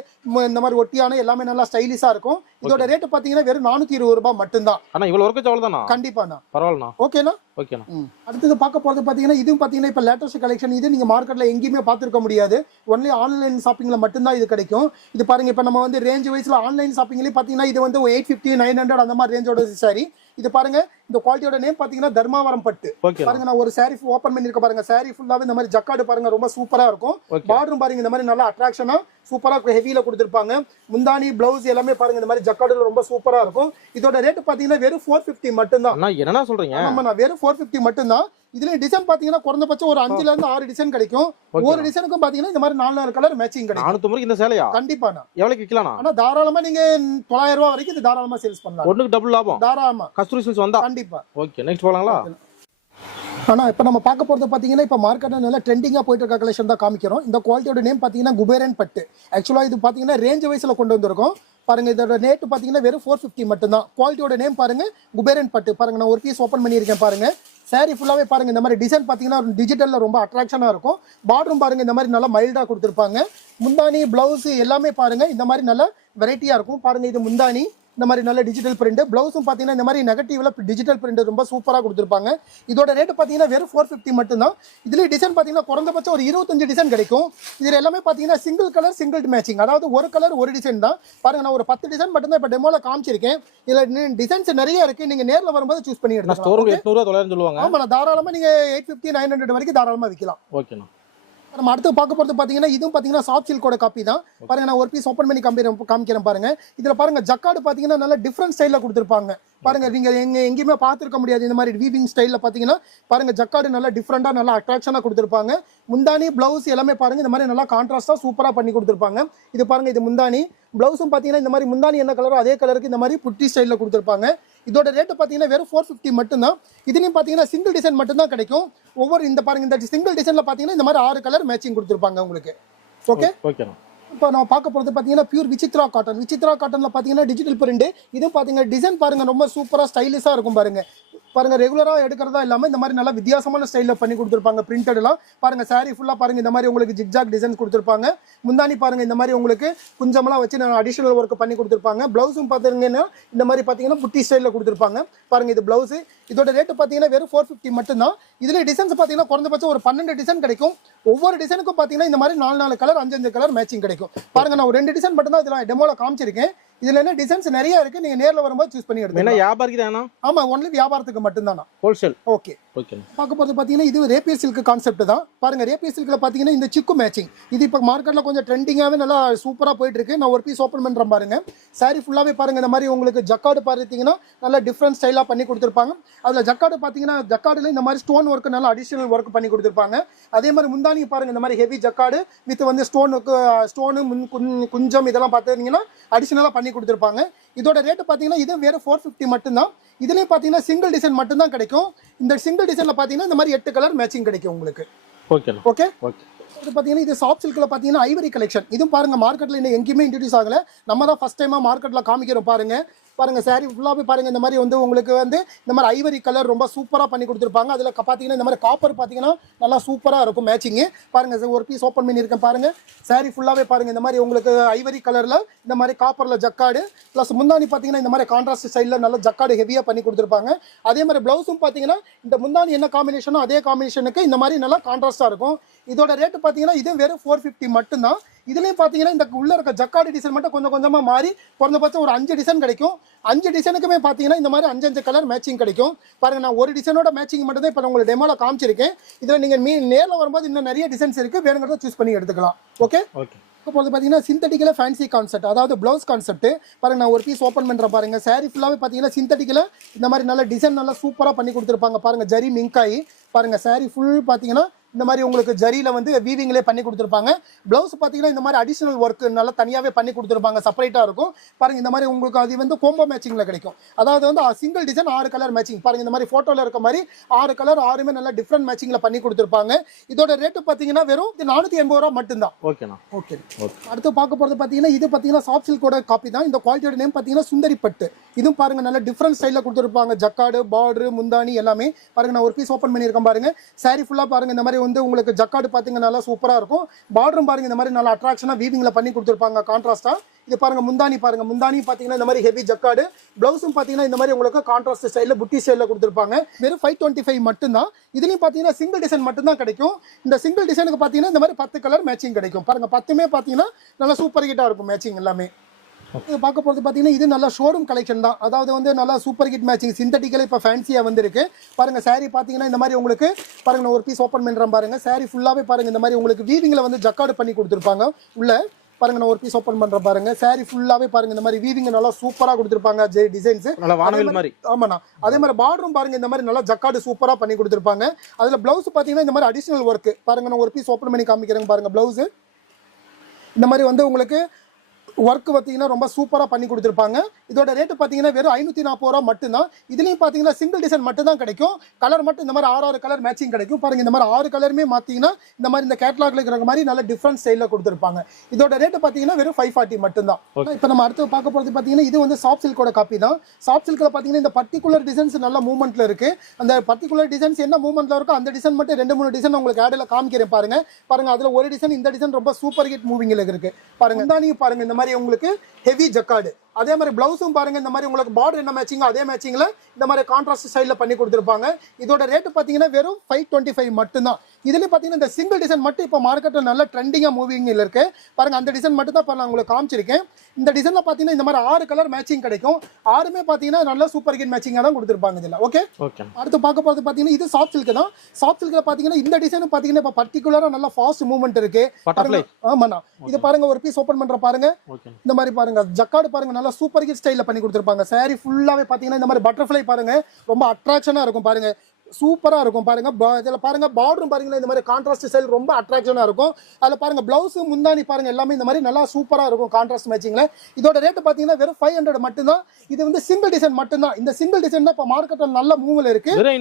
இந்த மாதிரி ஒட்டியான எல்லாமே நல்லா ஸ்டைலிஷா இருக்கும். இதோட ரேட் பாத்தீங்கன்னா வெறும் நானூத்தி இருபது ரூபாய் மட்டும்தான். அண்ணா இவ்வளவு ஒர்க்கு அவ்வளவுதானா? கண்டிப்பாண்ணா. பரவாயில்லண்ணா. ஓகேண்ணா ஓகேண்ணா அடுத்தது பார்க்க போறது பாத்தீங்கன்னா இதுவும் பாத்தீங்கன்னா இப்ப லேட்டஸ்ட் கலெக்ஷன் இது நீங்க மார்க்கெட்ல எங்கேயுமே பார்த்திருக்க முடியாது. ஒன்லி ஆன்லைன் ஷாப்பிங்ல மட்டும்தான் இது கிடைக்கும். இது பாருங்க இப்ப நம்ம வந்து ரேஞ்ச் வைஸ்ல ஆன்லைன் ஷாப்பிங்லயும் பாத்தீங்கன்னா இது வந்து எயிட் ஃபிஃப்டி நைன் ஹண்ட்ரட் அந்த மாதிரி ரேஞ்சோட சாரி இது பாருங்க இந்த குவாலிட்டியோட நேம் பாத்தீங்கன்னா தர்மாவரம் பட்டு பாருங்க நான் ஒரு saree ஓப்பன் பண்ணிருக்க பாருங்க. saree ஃபுல்லாவே இந்த மாதிரி ஜக்காடு பாருங்க ரொம்ப சூப்பரா இருக்கும். பார்டரும் பாருங்க இந்த மாதிரி நல்லா அட்ராக்ஷனா சூப்பரா ஹெவியில கொடுத்துருப்பாங்க. முந்தானி பிளவுஸ் எல்லாமே பாருங்க இந்த மாதிரி ஜக்காடுல ரொம்ப சூப்பரா இருக்கும். இதோட ரேட் பாத்தீங்கன்னா வெறும் ஃபோர் ஃபிஃப்டி மட்டும்தான். அண்ணா என்னண்ணா சொல்றீங்க? ஆமா நான் வெறும் ஃபோர் ஃபிஃப்டி மட்டும்தான். இதுல டிசைன் பாத்தீங்கன்னா குறைந்தபட்சம் ஒரு அஞ்சுல இருந்து ஆறு டிசைன் கிடைக்கும். ஒவ்வொரு டிசைனுக்கும் பாத்தீங்கன்னா இந்த மாதிரி நாலு நாலு கலர் மேட்சிங் கிடைக்கும். நானூத்தி இந்த சேலையா? கண்டிப்பாண்ணா எவ்வளவுக்கு விற்கலாண்ணா ஆனா தாராளமா நீங்க தொள்ளாயிரம் ரூபாய் வரைக்கும் இது தாராளமா சேல்ஸ் பண்ணலாம். ஒண்ணுக்கு டபுள் லாபம். தாராளமா. சில்க்ஸ் வந்தா? கண்டிப்பா. ஓகே நெக்ஸ்ட் போலாங்களா? ஆனா இப்ப நம்ம பார்க்க போறது பாத்தீங்கன்னா இப்ப மார்க்கெட்ல நல்லா ட்ரெண்டிங்கா போயிட்டு இருக்க கலெக்ஷன் தான் காமிக்கிறோம். இந்த குவாலிட்டியோட நேம் பாத்தீங்கன்னா குபேரன் பட்டு. ஆக்சுவலா இது பாத்தீங்கன்னா ரேஞ்ச் வைஸ்ல கொண்டு வந்திருக்கோம். பாருங்க இதோட ரேட் பாத்தீங்கன்னா வெறும் ஃபோர் ஃபிஃப்டி மட்டும்தான். குவாலிட்டியோட நேம் பாருங்க குபேரன் பட்டு. பாருங்க நான் ஒரு பீஸ் ஓப்பன் பண்ணியிருக்கேன் பாருங்க. Saree ஃபுல்லாவே பாருங்க இந்த மாதிரி டிசைன் பாத்தீங்கன்னா டிஜிட்டல்ல ரொம்ப அட்ராக்ஷனா இருக்கும். பார்டரும் பாருங்க இந்த மாதிரி நல்லா மைல்டா கொடுத்துருப்பாங்க. முந்தானி பிளவுஸ் எல்லாமே பாருங்க இந்த மாதிரி நல்ல வெரைட்டியா இருக்கும். பாருங்க இது முந்தானி. இந்த மாதிரி நல்ல டிஜிட்டல் பிரிண்ட் பிளவுஸும் பார்த்தீங்கன்னா இந்த மாதிரி நெகட்டிவ்ல டிஜிட்டல் பிரிண்ட் ரொம்ப சூப்பராக கொடுத்துருப்பாங்க. இதோட ரேட் பார்த்தீங்கன்னா வெறும் ஃபோர் ஃபிஃப்டி மட்டும்தான். இதுலேயே டிசைன் பார்த்தீங்கன்னா குறைந்தபட்சம் ஒரு இருபத்தஞ்சு டிசைன் கிடைக்கும். இதில் எல்லாமே பார்த்தீங்கன்னா சிங்கிள் கலர் சிங்கிள் மேட்சிங் அதாவது ஒரு கலர் ஒரு டிசைன் தான். பாருங்க நான் ஒரு பத்து டிசைன் மட்டும்தான் இப்போ டெமோல காமிச்சிருக்கேன். இதில் டிசைன்ஸ் நிறைய இருக்கு. நீங்க நேரில் வரும்போது சூஸ் பண்ணி எடுத்துக்கலாம். ஸ்டோருக்கு எட்நூறுவா தொள்ளாயிரம் சொல்லுவாங்க. ஆமா நான் தாராளமா நீங்க எயிட் ஃபிஃப்டி நைன் ஹண்ட்ரட் வரைக்கும் தாராளமா விற்கலாம் ஓகேண்ணா நம்ம அடுத்து பார்க்க போறது பாத்தீங்கன்னா இதுவும் பாத்தீங்கன்னா சாஃப்ட் சில்கோட காப்பி தான். பாருங்க நான் ஒரு பீஸ் ஓப்பன் பண்ணி காமிக்கிறேன் காமிக்கிறேன் பாருங்க. இதுல பாருங்க ஜக்காடு பாத்தீங்கன்னா நல்ல டிஃப்ரெண்ட் ஸ்டைல்ல கொடுத்துருப்பாங்க. பாருங்க நீங்க எங்க எங்கேயுமே பார்த்திருக்க முடியாது. இந்த மாதிரி வீவிங் ஸ்டைல்ல பாத்தீங்கன்னா பாருங்க ஜக்காடு நல்லா டிஃப்ரெண்டா நல்லா அட்ராக்ஷனா கொடுத்துருப்பாங்க. முந்தானி பிளவுஸ் எல்லாமே பாருங்க இந்த மாதிரி நல்லா கான்ட்ராஸ்டா சூப்பரா பண்ணி கொடுத்துருப்பாங்க. இது பாருங்க இது முந்தானி பிளவுஸும் பாத்தீங்கன்னா இந்த மாதிரி முந்தானி என்ன கலரோ அதே கலருக்கு இந்த மாதிரி புட்டி ஸ்டைல்ல கொடுத்துருப்பாங்க. இதோட ரேட் பாத்தீங்கன்னா வெறும் ஃபோர் ஃபிஃப்டி மட்டும்தான். இதுலயும் பாத்தீங்கன்னா சிங்கிள் டிசைன் மட்டும்தான் கிடைக்கும். ஒவ்வொரு இந்த பாருங்க இந்த சிங்கிள் டிசைன்ல பாத்தீங்கன்னா இந்த மாதிரி ஆறு கலர் மேட்சிங் கொடுத்துருப்பாங்க உங்களுக்கு. ஓகே ஓகேண்ணா இப்போ நம்ம பார்க்க போகிறது பார்த்தீங்கன்னா பியூர் விசித்ரா காட்டன் விசித்ரா காட்டனில் பார்த்தீங்கன்னா டிஜிட்டல் பிரிண்ட் இதுவும் பார்த்தீங்கன்னா டிசைன் பாருங்க ரொம்ப சூப்பராக ஸ்டைலிஷாக இருக்கும் பாருங்க. பாருங்க ரெகுலராக எடுக்கிறதா இல்லாமல் இந்த மாதிரி நல்லா வித்தியாசமான ஸ்டைலில் பண்ணி கொடுத்துருப்பாங்க பிரிண்டட்லாம் பாருங்க சாரி ஃபுல்லாக பாருங்க இந்த மாதிரி உங்களுக்கு ஜிக்ஜாக் டிசைன் கொடுத்துருப்பாங்க. முந்தானி பாருங்க இந்த மாதிரி உங்களுக்கு குஞ்சமெல்லாம் வச்சு நான் அடிஷனல் ஒர்க் பண்ணி கொடுத்துருப்பாங்க. ப்ளவுஸும் பார்த்தீங்கன்னா இந்த மாதிரி பார்த்தீங்கன்னா புட்டி ஸ்டைலில் கொடுத்துருப்பாங்க. பாருங்க இது ப்ளவுஸு இதோட ரேட்டு பார்த்தீங்கன்னா வெறும் ஃபோர் ஃபிஃப்டி மட்டும்தான். இதுல டிசைன்ஸ் பார்த்தீங்கன்னா குறைந்தபட்சம் ஒரு பன்னெண்டு டிசைன் கிடைக்கும். ஒவ்வொரு டிசைனுக்கும் பார்த்தீங்கன்னா இந்த மாதிரி நாலு நாலு கலர் அஞ்சு அஞ்சு கலர் மேட்சிங் கிடைக்கும். பாருங்க நான் ஒரு ரெண்டு டிசைன் மட்டும் தான் இதில் டெமோல காமிச்சிருக்கேன். இதுல என்ன டிசைன்ஸ் நிறைய இருக்கு. நீங்க நேர்ல வரும்போது சூஸ் பண்ணி என்ன எடுத்துக்கலாம் வியாபாரிக்கு தானா? ஆமா ஒன்லி வியாபாரத்துக்கு மட்டும்தானா? ஹோல்சேல் ஓகே ஓகேண்ணா பார்க்க போறது பாத்தீங்கன்னா இது ரேப்பியர் சில்க் கான்செப்ட் தான். பாருங்க ரேப்பியர் சில்க்ல பாத்தீங்கன்னா இந்த சிக்கு மேட்சிங் இது இப்போ மார்க்கெட்ல கொஞ்சம் ட்ரெண்டிங்காவே நல்லா சூப்பரா போயிட்டு இருக்கு நான் ஒரு பீஸ் ஓப்பன் பண்றேன் பாருங்க. Saree ஃபுல்லாவே பாருங்க இந்த மாதிரி உங்களுக்கு ஜக்காடு பார்த்தீங்கன்னா நல்லா டிஃப்ரெண்ட் ஸ்டைலா பண்ணி கொடுத்துருப்பாங்க. அதுல ஜக்காடு பாத்தீங்கன்னா ஜக்காடுல இந்த மாதிரி ஸ்டோன் ஒர்க் நல்லா அடிஷனல் ஒர்க் பண்ணி கொடுத்துருப்பாங்க. அதே மாதிரி முந்தானி பாருங்க இந்த மாதிரி ஹெவி ஜக்காடு வித் வந்து ஸ்டோனுக்கு ஸ்டோனு குஞ்சம் இதெல்லாம் பார்த்தீங்கன்னா அடிஷனலா பண்ணி கொடுத்துருப்பாங்க. இதோட ரேட் பாத்தீங்கன்னா இது வேற ஃபோர் ஃபிஃப்டி மட்டும்தான். இதுலயும் பாத்தீங்கன்னா சிங்கிள் டிசைன் மட்டும்தான் கிடைக்கும். இந்த சிங்கிள் டிசைன்ல பாத்தீங்கன்னா இந்த மாதிரி எட்டு கலர் மேட்சிங் கிடைக்கும் உங்களுக்கு. ஓகேண்ணா ஓகே ஓகே இது பாத்தீங்கன்னா இது சாஃப்ட் சில்க்ல பாத்தீங்கன்னா ஐவரி கலெக்ஷன் இதுவும் பாருங்க மார்க்கெட்ல இன்னும் எங்கேயுமே இன்ட்ரடியூஸ் ஆகல. நம்ம தான் ஃபர்ஸ்ட் டைமா மார்க்கெட்ல காமிக்கிறோம் பாருங்க. பாருங்க சாரி ஃபுல்லாகவே பாருங்க இந்த மாதிரி வந்து உங்களுக்கு வந்து இந்த மாதிரி ஐவரி கலர் ரொம்ப சூப்பராக பண்ணி கொடுத்துருப்பாங்க. அதில் பார்த்தீங்கன்னா இந்த மாதிரி காப்பர் பார்த்தீங்கன்னா நல்லா சூப்பராக இருக்கும் மேட்சிங்கு பாருங்க சார் ஒரு பீஸ் ஓப்பன் பண்ணியிருக்கேன் பாருங்கள் பாருங்க. ஃபுல்லாகவே பாருங்கள் பாருங்க இந்த மாதிரி உங்களுக்கு ஐவரி கலரில் இந்த மாதிரி காப்பரில் ஜக்காடு ப்ளஸ் முந்தானி பார்த்தீங்கன்னா இந்த மாதிரி கான்ட்ராஸ்ட் ஸ்டைலில் நல்லா ஜக்காடு ஹெவியாக பண்ணி கொடுத்துருப்பாங்க. அதே மாதிரி ப்ளவுஸும் பார்த்தீங்கன்னா இந்த முந்தானி என்ன காம்பினேஷனோ அதே காம்பினேஷனுக்கு இந்த மாதிரி நல்லா கான்ட்ராஸ்டா இருக்கும். இதோட ரேட்டு பார்த்தீங்கன்னா இது வெறும் ஃபோர் ஃபிஃப்டி மட்டும்தான். இதுலேயும் பார்த்தீங்கன்னா இந்த உள்ளே இருக்க ஜக்காடு டிசைன் மட்டும் கொஞ்சம் கொஞ்சமாக மாறி குறைந்தபட்சம் ஒரு அஞ்சு டிசைன் கிடைக்கும். அஞ்சு டிசைனுக்குமே பாத்தீங்கன்னா இந்த மாதிரி அஞ்சு அஞ்சு கலர் மேட்சிங் கிடைக்கும். பாருங்க நான் ஒரு டிசைனோட மேட்சிங் மட்டும் தான் இப்போ உங்களுக்கு டெமோல காமிச்சிருக்கேன். இதுல நீங்க மீ நேர்ல வரும்போது இன்னும் நிறைய டிசைன்ஸ் இருக்கு. வேணுங்கிறத சூஸ் பண்ணி எடுத்துக்கலாம். ஓகே ஓகே வந்து பார்த்தீங்கன்னா சிந்தட்டிக்கல ஃபேன்சி கான்செப்ட் அதாவது ப்ளவுஸ் கான்செப்ட் பாருங்க நான் ஒரு பீஸ் ஓப்பன் பண்ணுற பாருங்க. saree ஃபுல்லாகவே பார்த்தீங்கன்னா சிந்தட்டிக்கல இந்த மாதிரி நல்ல டிசைன் நல்லா சூப்பராக பண்ணி கொடுத்துருப்பாங்க பாருங்க. ஜரி மிங்காயி பாருங்க saree ஃபுல் பார்த்தீங்கன்னா இந்த மாதிரி உங்களுக்கு ஜரியில வந்து வீவிங்லேயே பண்ணி கொடுத்துருப்பாங்க. ப்ளவுஸ் பார்த்தீங்கன்னா இந்த மாதிரி அடிஷனல் ஒர்க் நல்லா தனியாகவே பண்ணி கொடுத்துருப்பாங்க. செப்பரேட்டாக இருக்கும். பாருங்க இந்த மாதிரி உங்களுக்கு அது வந்து கோம்போ மேட்சிங்ல கிடைக்கும். அதாவது வந்து சிங்கிள் டிசைன் ஆறு கலர் மேட்சிங் பாருங்க இந்த மாதிரி ஃபோட்டோவில் இருக்க மாதிரி ஆறு கலர் ஆறுமே நல்லா டிஃப்ரெண்ட் மேட்சிங்ல பண்ணி கொடுத்துருப்பாங்க. இதோட ரேட்டு பார்த்தீங்கன்னா வெறும் நானூற்றி எண்பது ரூபா மட்டும்தான். ஓகேண்ணா ஓகே ஓகே அடுத்து பார்க்க போறது பாத்தீங்கன்னா இது பாத்தீங்கன்னா சாஃப்ட் சில்கோட காப்பி தான். இந்த குவாலிட்டியோட நேம் பாத்தீங்கன்னா சுந்தரி பட்டு. இதுவும் பாருங்க நல்ல டிஃப்ரெண்ட் ஸ்டைல்ல கொடுத்துருப்பாங்க. ஜக்காடு பார்டர் முந்தானி எல்லாமே. பாருங்க நான் ஒரு பீஸ் ஓப்பன் பண்ணியிருக்கேன் பாருங்க. Saree ஃபுல்லா பாருங்க இந்த மாதிரி வந்து உங்களுக்கு ஜக்காடு பார்த்தீங்கன்னா நல்லா சூப்பராக இருக்கும். பார்டரும் பாருங்க இந்த மாதிரி நல்லா அட்ராக்ஷனாக வீவிங்கில் பண்ணி கொடுத்துருப்பாங்க கான்ட்ராஸ்ட்டாக இது பாருங்க முந்தானி பாருங்க. முந்தானி பார்த்தீங்கன்னா இந்த மாதிரி ஹெவி ஜக்காடு. பிளவுஸும் பார்த்தீங்கன்னா இந்த மாதிரி உங்களுக்கு கான்ட்ராஸ்ட் ஸ்டைலில் புட்டி ஸ்டைலில் கொடுத்துருப்பாங்க. வெறும் ஃபைவ் டுவெண்ட்டி ஃபைவ் மட்டும்தான். இதுலையும் பார்த்தீங்கன்னா சிங்கிள் டிசைன் மட்டும்தான் கிடைக்கும். இந்த சிங்கிள் டிசைனுக்கு பார்த்தீங்கன்னா இந்த மாதிரி பத்து கலர் மேட்சிங் கிடைக்கும். பாருங்க பத்துமே பார்த்தீங்கன்னா நல்லா சூப்பர் ஹிட்டா இருக்கும் மேட்சிங் எல்லாமே. பார்க்க போகிறது பார்த்தீங்கன்னா இது நல்லா ஷோரூம் கலெக்ஷன் தான். அதாவது வந்து நல்லா சூப்பர் ஹிட் மேட்சிங் சிந்தட்டிக்கல் இப்போ ஃபேன்சியாக வந்திருக்கு. பாருங்க saree பார்த்தீங்கன்னா இந்த மாதிரி உங்களுக்கு பாருங்க நான் ஒரு பீஸ் ஓப்பன் பண்ணுறேன் பாருங்க. saree ஃபுல்லாகவே பாருங்க இந்த மாதிரி உங்களுக்கு வீவிங்கில் வந்து ஜக்காடு பண்ணி கொடுத்துருப்பாங்க. உள்ள பாருங்க நான் ஒரு பீஸ் ஓப்பன் பண்றேன் பாருங்க. saree ஃபுல்லாவே பாருங்க இந்த மாதிரி வீவிங் நல்லா சூப்பரா கொடுத்துருப்பாங்க டிசைன்ஸ் நல்லா வானவில் மாதிரி ஆமாண்ணா. அதே மாதிரி பார்டரும் பாருங்க இந்த மாதிரி நல்லா ஜக்காடு சூப்பரா பண்ணி கொடுத்துருப்பாங்க. அதுல பிளவுஸ் பாத்தீங்கன்னா இந்த மாதிரி அடிஷனல் ஒர்க் பாருங்க நான் ஒரு பீஸ் ஓப்பன் பண்ணி காமிக்கிறேன் பாருங்க பிளவுஸ் இந்த மாதிரி வந்து உங்களுக்கு ஒர்க் பார்த்தீங்கன்னா ரொம்ப சூப்பராக பண்ணி கொடுத்துருப்பாங்க. இதோட ரேட்டு பார்த்தீங்கன்னா வெறும் ஐநூற்றி நாற்பது ரூபா மட்டும்தான். இதுலேயும் பார்த்தீங்கன்னா சிங்கிள் டிசைன் மட்டும் தான் கிடைக்கும். கலர் மட்டும் இந்த மாதிரி ஆறு ஆறு கலர் மேட்சிங் கிடைக்கும். பாருங்க இந்த மாதிரி ஆறு கலருமே பார்த்தீங்கன்னா இந்த மாதிரி இந்த கேட்லாக்ல இருக்கிற மாதிரி நல்ல டிஃப்ரெண்ட் ஸ்டைலில் கொடுத்துருப்பாங்க. இதோட ரேட்டு பார்த்தீங்கன்னா வெறும் ஃபைவ் ஃபார்ட்டி மட்டும்தான். இப்போ நம்ம அடுத்து பார்க்க போகிறது பார்த்தீங்கன்னா இது வந்து சாஃப்ட் சில்கோட காப்பி தான். சாஃப்ட் சில்கில் பார்த்தீங்கன்னா இந்த பர்டிகுலர் டிசைன்ஸ் நல்ல மூவ்மெண்ட்ல இருக்கு. அந்த பர்டிகுலர் டிசைன்ஸ் என்ன மூவ்மெண்ட்ல இருக்கோ அந்த டிசைன் மட்டும் ரெண்டு மூணு டிசைன் உங்களுக்கு ஆடில் காமிக்கிறேன் பாருங்க. பாருங்க அதுல ஒரு டிசைன் இந்த டிசைன் ரொம்ப சூப்பர் ஹிட் மூவிங்ல இருக்கு. பாருங்க முந்தானியும் பாருங்க இந்த மாதிரி உங்களுக்கு ஹெவி ஜக்காடு அதே மாதிரி பிளவுஸும் பாருங்க இந்த மாதிரி உங்களுக்கு பார்டர் என்ன மேட்சிங்கோ அதே மேட்சிங்ல இந்த மாதிரி கான்ட்ராஸ்ட் ஸ்டைல்ல பண்ணி கொடுத்துருப்பாங்க. இதோட ரேட்டு பாத்தீங்கன்னா வெறும் ஃபைவ் டுவெண்ட்டி ஃபைவ் மட்டும்தான். இதுல பாத்தீங்கன்னா இந்த சிங்கிள் டிசைன் மட்டும் இப்போ மார்க்கெட்ல நல்ல ட்ரெண்டிங்கா மூவிங்ல இருக்கு. பாருங்க அந்த டிசைன் மட்டும் தான் இப்போ நான் உங்களுக்கு காமிச்சிருக்கேன். இந்த டிசைன்ல பாத்தீங்கன்னா இந்த மாதிரி ஆறு கலர் மேட்சிங் கிடைக்கும். ஆறுமே பாத்தீங்கன்னா நல்ல சூப்பர் ஹிட் மேட்சிங்கா தான் கொடுத்துருப்பாங்க இதுல. ஓகே அடுத்து பார்க்க போறது பாத்தீங்கன்னா இது சாஃப்ட் சில்க் தான். சாஃப்ட் சில்க்ல பாத்தீங்கன்னா இந்த டிசைனும் பாத்தீங்கன்னா இப்போ பர்டிகுலரா நல்ல ஃபாஸ்ட் மூவ்மெண்ட் இருக்கு. பட்டர்ஃப்ளை பாருங்க, ஆமாண்ணா. இது பாருங்க ஒரு பீஸ் ஓபன் பண்ற பாருங்க. இந்த மாதிரி பாருங்க. ஜக்காடு பாருங்க நல்லா சூப்பர் ஹிட் ஸ்டைல்ல பண்ணி கொடுத்துருப்பாங்க. saree ஃபுல்லாவே பாத்தீங்கன்னா இந்த மாதிரி பட்டர்ஃப்ளை பாருங்க. ரொம்ப அட்ராக்ஷனா இருக்கும் பாருங்க. சூப்பரா இருக்கும். பாருங்க இதுல பாருங்க பார்டரும் பாருங்களேன் இந்த மாதிரி கான்ட்ராஸ்ட் ஸ்டைல் ரொம்ப அட்ராக்ஷனா இருக்கும். அதுல பாருங்க பிளவுஸ் முந்தானி பாருங்க எல்லாமே இந்த மாதிரி நல்லா சூப்பரா இருக்கும் கான்ட்ராஸ்ட் மேட்சிங்ல இதோட ரேட் பாத்தீங்கன்னா வெறும் ஃபைவ் ஹண்ட்ரட் மட்டும்தான். இது வந்து சிங்கிள் டிசைன் மட்டும்தான். இந்த சிங்கிள் டிசைன் தான் இப்போ மார்க்கெட்ல நல்ல மூவ்ல இருக்கு. வெறும்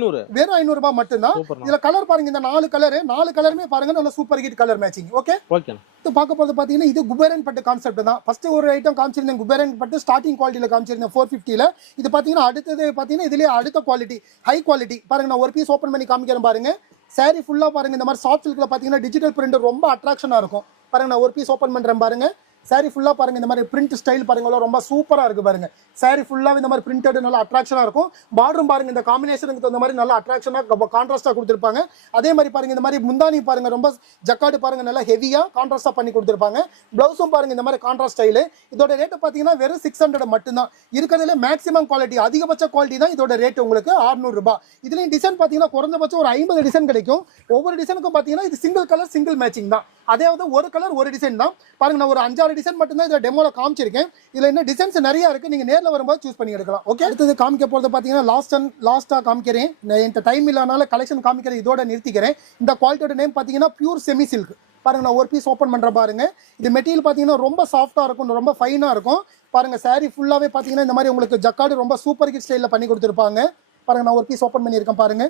ஐநூறு. ரூபாய் மட்டும்தான். இதுல கலர் பாருங்க இந்த நாலு கலர் நாலு கலருமே பாருங்க நல்ல super hit colour matching okay அடுத்து பார்க்க போறது பாத்தீங்கன்னா இது குபேரன் பட்டு கான்செப்ட் தான். ஃபர்ஸ்ட் ஒரு ஐட்டம் காமிச்சிருந்தேன் குபேரன் பட்டு ஸ்டார்டிங் குவாலிட்டியில காமிச்சிருந்தேன் ஃபோர் ஃபிஃப்டில இது பாத்தீங்கன்னா அடுத்தது பாத்தீங்கன்னா இதுலயே அடுத்த குவாலிட்டி ஹை குவாலிட்டி பாருங்க நான் ஒரு பீஸ் ஓப்பன் பண்ணி காமிக்கிறேன் பாருங்க. சாரி ஃபுல்லாக பாருங்க இந்த மாதிரி சாஃப்ட் சில்க்ல பார்த்தீங்கன்னா டிஜிட்டல் பிரிண்ட் ரொம்ப அட்ராக்ஷனாக இருக்கும். பாருங்க நான் ஒரு பீஸ் ஓப்பன் பண்ணுறேன் பாருங்க. சாரி ஃபுல்லாக பாருங்க இந்த மாதிரி பிரிண்ட் ஸ்டைல் பாருங்க ரொம்ப சூப்பராக இருக்குது பாருங்கள் சாரி ஃபுல்லாக இந்த மாதிரி பிரிண்டட் நல்லா அட்ராக்ஷனாக இருக்கும். பார்டரும் பாருங்க இந்த காம்பினேஷனுக்கு தகுந்த மாதிரி நல்லா அட்ராக்ஷனா கான்ட்ராஸ்டா கொடுத்துருப்பாங்க. அதே மாதிரி பாருங்க இந்த மாதிரி முந்தானி பாருங்க ரொம்ப ஜக்காடு பாருங்க நல்லா ஹெவியாக கான்ட்ராஸ்டா பண்ணி கொடுத்துருப்பாங்க. பிளவுஸும் பாருங்க இந்த மாதிரி கான்ட்ராஸ்ட் ஸ்டைலு இதோட ரேட்டு பார்த்தீங்கன்னா வெறும் சிக்ஸ் ஹண்ட்ரட் மட்டும்தான். இருக்கிறதுல மேக்ஸிமம் குவாலிட்டி அதிகபட்ச குவாலிட்டி தான் இதோட ரேட் உங்களுக்கு 600 இதுலேயும் டிசைன் பார்த்தீங்கன்னா குறைஞ்சபட்சம் ஒரு ஐம்பது டிசைன் கிடைக்கும். ஒவ்வொரு டிசைனுக்கும் பார்த்தீங்கன்னா இது சிங்கிள் கலர் சிங்கிள் மேட்சிங் தான். அதாவது ஒரு கலர் ஒரு டிசைன் தான். பாருங்க நான் ஒரு அஞ்சாறு டிசைன் மட்டும்தான் இதில் டெமோவில் காமிச்சிருக்கேன். இதில் இன்னும் டிசைன்ஸ் நிறையா இருக்குது நீங்கள் நேரில் வரும்போது சூஸ் பண்ணி எடுக்கலாம். ஓகே அடுத்தது காமிக்க போகிறது பார்த்தீங்கன்னா லாஸ்ட் அண்ட் லாஸ்ட்டாக காமிக்கிறேன். இந்த டைம் இல்லாதனால கலெக்ஷன் காமிக்கிறேன் இதோட நிறுத்திக்கிறேன். இந்த குவாலிட்டியோட நேம் பார்த்தீங்கன்னா பியூர் செமி சில்க் பாருங்க நான் ஒரு பீஸ் ஓப்பன் பண்ணுற பாருங்க. இது மெட்டீரியல் பார்த்தீங்கன்னா ரொம்ப சாஃப்ட்டாக இருக்கும். ரொம்ப ஃபைனாக இருக்கும். பாருங்க saree ஃபுல்லாகவே பார்த்தீங்கன்னா இந்த மாதிரி உங்களுக்கு ஜக்காடு ரொம்ப சூப்பர் கிட் ஸ்டைலில் பண்ணி கொடுத்துருப்பாங்க. பாருங்க நான் ஒரு பீஸ் ஓப்பன் பண்ணியிருக்கேன் பாருங்க.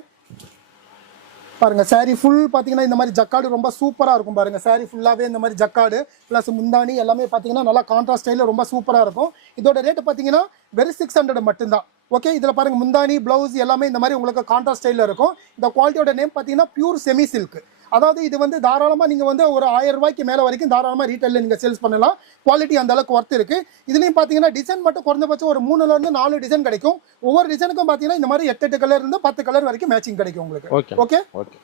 பாருங்க saree ஃபுல் பாத்தீங்கன்னா இந்த மாதிரி ஜக்காடு ரொம்ப சூப்பரா இருக்கும் பாருங்க. saree ஃபுல்லாவே இந்த மாதிரி ஜக்காடு பிளஸ் முந்தானி எல்லாமே பாத்தீங்கன்னா நல்லா கான்ட்ராஸ்ட் ஸ்டைல ரொம்ப சூப்பரா இருக்கும். இதோட ரேட் பாத்தீங்கன்னா வெறும் சிக்ஸ் ஹண்ட்ரட் மட்டும்தான். ஓகே இதுல பாருங்க முந்தானி பிளவுஸ் எல்லாமே இந்த மாதிரி உங்களுக்கு கான்ட்ராஸ்ட் ஸ்டைல இருக்கும். இந்த குவாலிட்டியோட நேம் பாத்தீங்கன்னா பியூர் செமி சில்க் அதாவது இது வந்து தாராளமா நீங்க வந்து ஒரு ஆயிரம் ரூபாய்க்கு மேல வரைக்கும் தாராளமா ரீட்டைல்ல நீங்க சேல்ஸ் பண்ணலாம். குவாலிட்டி அந்த அளவுக்கு ஒர்த் இருக்கு. இதுலயும் பாத்தீங்கன்னா டிசைன் மட்டும் குறைஞ்சபட்சம் ஒரு மூணுல இருந்து நாலு டிசைன் கிடைக்கும். ஒவ்வொரு டிசைனுக்கும் பாத்தீங்கன்னா இந்த மாதிரி எட்டு எட்டு கலர் இருந்து பத்து கலர் வரைக்கும் மேட்சிங் கிடைக்கும் உங்களுக்கு. ஓகே ஓகே ஓகே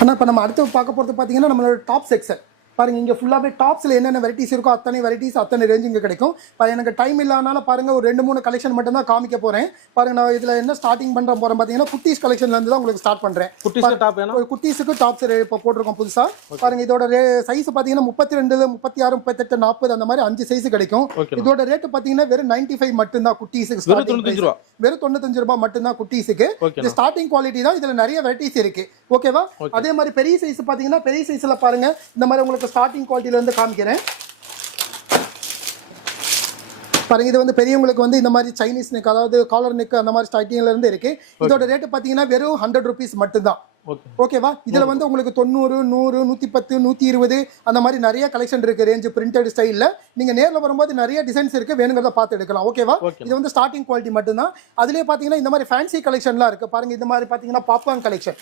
ஆனால் இப்போ நம்ம அடுத்து பார்க்க போகிறது பார்த்தீங்கன்னா நம்மளோட டாப் செக்ஷன் பாருங்க இங்கே ஃபுல்லாகவே டாப்ஸில் என்னென்ன வெரைட்டிஸ் இருக்கோ அத்தனை வெரைட்டிஸ் அத்தனை ரேஞ்ச் இங்கே கிடைக்கும். இப்போ எனக்கு டைம் இல்லாதனால பாருங்க ஒரு ரெண்டு மூணு கலெக்ஷன் மட்டும் தான் காமிக்க போகிறேன் பாருங்க நான் இதில் என்ன ஸ்டார்டிங் பண்ணுற போகிறேன் பார்த்தீங்கன்னா குட்டீஸ் கலெக்ஷன்லேருந்து தான் உங்களுக்கு ஸ்டார்ட் பண்ணுறேன் குட்டிஸ்க்கு டாப் குட்டீஸுக்கு டாப்ஸ் இப்போ போட்டிருக்கோம் புதுசாக பாருங்க இதோட சைஸ் பார்த்தீங்கன்னா முப்பத்தி ரெண்டு முப்பத்தி ஆறு முப்பத்தெட்டு நாற்பது அந்த மாதிரி அஞ்சு சைஸ் கிடைக்கும். இதோட ரேட் பார்த்தீங்கன்னா வெறும் நைன்டி ஃபைவ் மட்டும்தான் குட்டீஸுக்கு வெறும் தொண்ணூத்தஞ்சு ரூபாய் மட்டும்தான் குட்டீஸுக்கு. இது ஸ்டார்டிங் குவாலிட்டி தான் இதுல நிறைய வெரைட்டிஸ் இருக்கு. ஓகேவா. அதே மாதிரி பெரிய சைஸ் பாத்தீங்கன்னா பெரிய சைஸ்ல பாருங்க இந்த மாதிரி உங்களுக்கு ஸ்டார்டிங் குவாலிட்டில இருந்து காமிக்கிறேன். பாருங்க இது வந்து பெரியவங்களுக்கு வந்து இந்த மாதிரி சைனீஸ் நெக் அதாவது காலர் நெக் அந்த மாதிரி ஸ்டார்டிங்ல இருந்து இருக்கு. இதோட ரேட் பாத்தீங்கன்னா வெறும் ஹண்ட்ரட் ருபீஸ் மட்டும்தான். ஓகேவா இதுல வந்து உங்களுக்கு தொண்ணூறு நூறு நூத்தி பத்து நூத்தி இருபது அந்த மாதிரி நிறைய கலெக்ஷன் இருக்கு. ரேஞ்ச் பிரிண்டட் ஸ்டைல்ல நீங்க நேர்ல வரும்போது நிறைய டிசைன்ஸ் இருக்கு. வேணுங்கிறத பார்த்து எடுக்கலாம். ஓகேவா. இது வந்து ஸ்டார்டிங் குவாலிட்டி மட்டும்தான். அதுலயே பாத்தீங்கன்னா இந்த மாதிரி ஃபேன்சி கலெக்ஷன்லாம் இருக்கு. பாருங்க இந்த மாதிரி பாத்தீங்கன்னா பாப்கார்ன் கலெக்ஷன்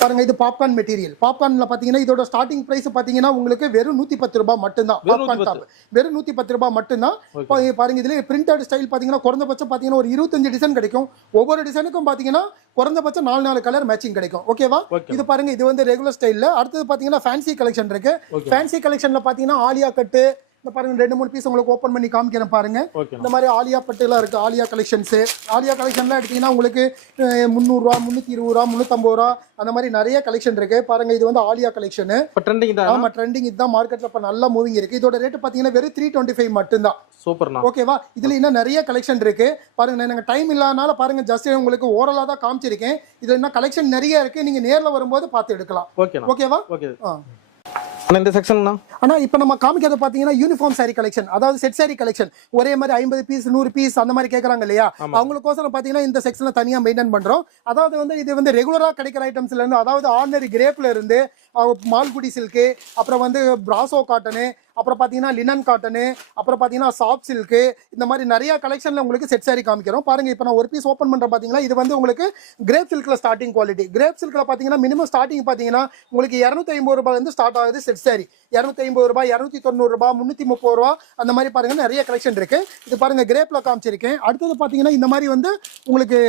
பாருங்க இது பாப்கார்ன் மெட்டீரியல் பாப்கார்ன்ல பாத்தீங்கன்னா இதோட ஸ்டார்டிங் பிரைஸ் பாத்தீங்கன்னா உங்களுக்கு வெறும் நூத்தி பத்து ரூபாய் மட்டும்தான். பாப்கார்ன் 110. டாப் வெறும் நூத்தி பத்து ரூபாய் மட்டும்தான். பாருங்க இதுல பிரிண்டட் ஸ்டைல் பாத்தீங்கன்னா குறைஞ்சபட்சம் பாத்தீங்கன்னா ஒரு இருபத்தஞ்சு டிசைன் கிடைக்கும். ஒவ்வொரு டிசைனுக்கும் பாத்தீங்கன்னா குறைஞ்சபட்சம் நாலு நாலு கலர் மேட்சிங் கிடைக்கும். ஓகேவா. இது பாருங்க இது வந்து ரெகுலர் ஸ்டைல்ல அடுத்தது பாத்தீங்கன்னா ஃபேன்சி கலெக்ஷன் இருக்கு. ஃபேன்சி கலெக்ஷன்ல பாத்தீங்கன்னா ஆலியா கட்டு இந்த பாருங்க ரெண்டு மூணு பீஸ் உங்களுக்கு ஓப்பன் பண்ணி காமிக்கிறேன் பாருங்க. இந்த மாதிரி ஆலியா பட்டுலாம் இருக்கு ஆலியா கலெக்ஷன்ஸ் ஆலியா கலெக்ஷன்லாம் எடுத்தீங்கன்னா உங்களுக்கு முந்நூறுரூவா முந்நூற்றி இருபது ரூபா முந்நூற்றம்பது ரூபா அந்த மாதிரி நிறைய கலெக்ஷன் இருக்கு. பாருங்க இது வந்து ஆலியா கலெக்ஷன் ட்ரெண்டிங் தான் ஆமா ட்ரெண்டிங் இதுதான். மார்க்கெட்ல இப்ப நல்ல மூவிங் இருக்கு. இதோட ரேட் பாத்தீங்கன்னா வெறும் த்ரீ டுவெண்ட்டி ஃபைவ் மட்டும்தான் சூப்பர்ண்ணா ஓகேவா இதுல இன்னும் நிறைய கலெக்ஷன் இருக்கு. பாருங்க எனக்கு டைம் இல்லாதனால பாருங்க ஜஸ்ட் உங்களுக்கு ஓரலா தான் காமிச்சிருக்கேன். இதுல இன்னும் கலெக்ஷன் நிறைய இருக்கு. நீங்க நேர்ல வரும்போது பார்த்து எடுக்கலாம். ஓகேவா ஓகே இந்த செக்ஷன்ண்ணா ஆனா இப்போ நம்ம காமிக்கிறது பாத்தீங்கன்னா யூனிஃபார்ம் saree கலெக்ஷன் அதாவது செட் saree கலெக்ஷன் ஒரே மாதிரி ஐம்பது பீஸ் நூறு பீஸ் அந்த மாதிரி கேக்குறாங்க இல்லையா? அவங்களுக்கோசரம் பாத்தீங்கன்னா இந்த செக்ஷன்ல தனியா மெயின்டைன் பண்றோம். அதாவது வந்து இது வந்து ரெகுலரா கிடைக்கிற ஐட்டம்ஸ்ல இருந்து அதாவது ஆர்டினரி கிரேப்ல இருந்து மால்குடி சில்க்கு அப்புறம் வந்து பிராசோ காட்டனு அப்புறம் பார்த்தீங்கன்னா லினன் காட்டனு அப்புறம் பார்த்தீங்கன்னா சாஃப்ட் சில்க்கு இந்த மாதிரி நிறைய கலெக்ஷனில் உங்களுக்கு செட் சாரி காமிக்கிறோம். பாருங்க இப்போ நான் ஒரு பீஸ் ஓப்பன் பண்ணுறேன் பார்த்தீங்கன்னா இது வந்து உங்களுக்கு கிரேப் சில்க்ல ஸ்டார்டிங் குவாலிட்டி கிரேப் சில்கில் பார்த்தீங்கன்னா மினிமம் ஸ்டார்டிங் பார்த்தீங்கன்னா உங்களுக்கு இரநூத்தி ஐம்பது ரூபாய் ஸ்டார்ட் ஆகுது செட் சாரி இரநூத்தி ஐம்பது ரூபாய் இரநூத்தி தொண்ணூறுரூபா முந்நூற்றி முப்பது ரூபா அந்த மாதிரி பாருங்கள் நிறைய கலெக்ஷன் இருக்குது இது பாருங்கள் கிரேப்பில் காமிச்சிருக்கேன். அடுத்தது பார்த்தீங்கன்னா இந்த மாதிரி வந்து உங்களுக்கு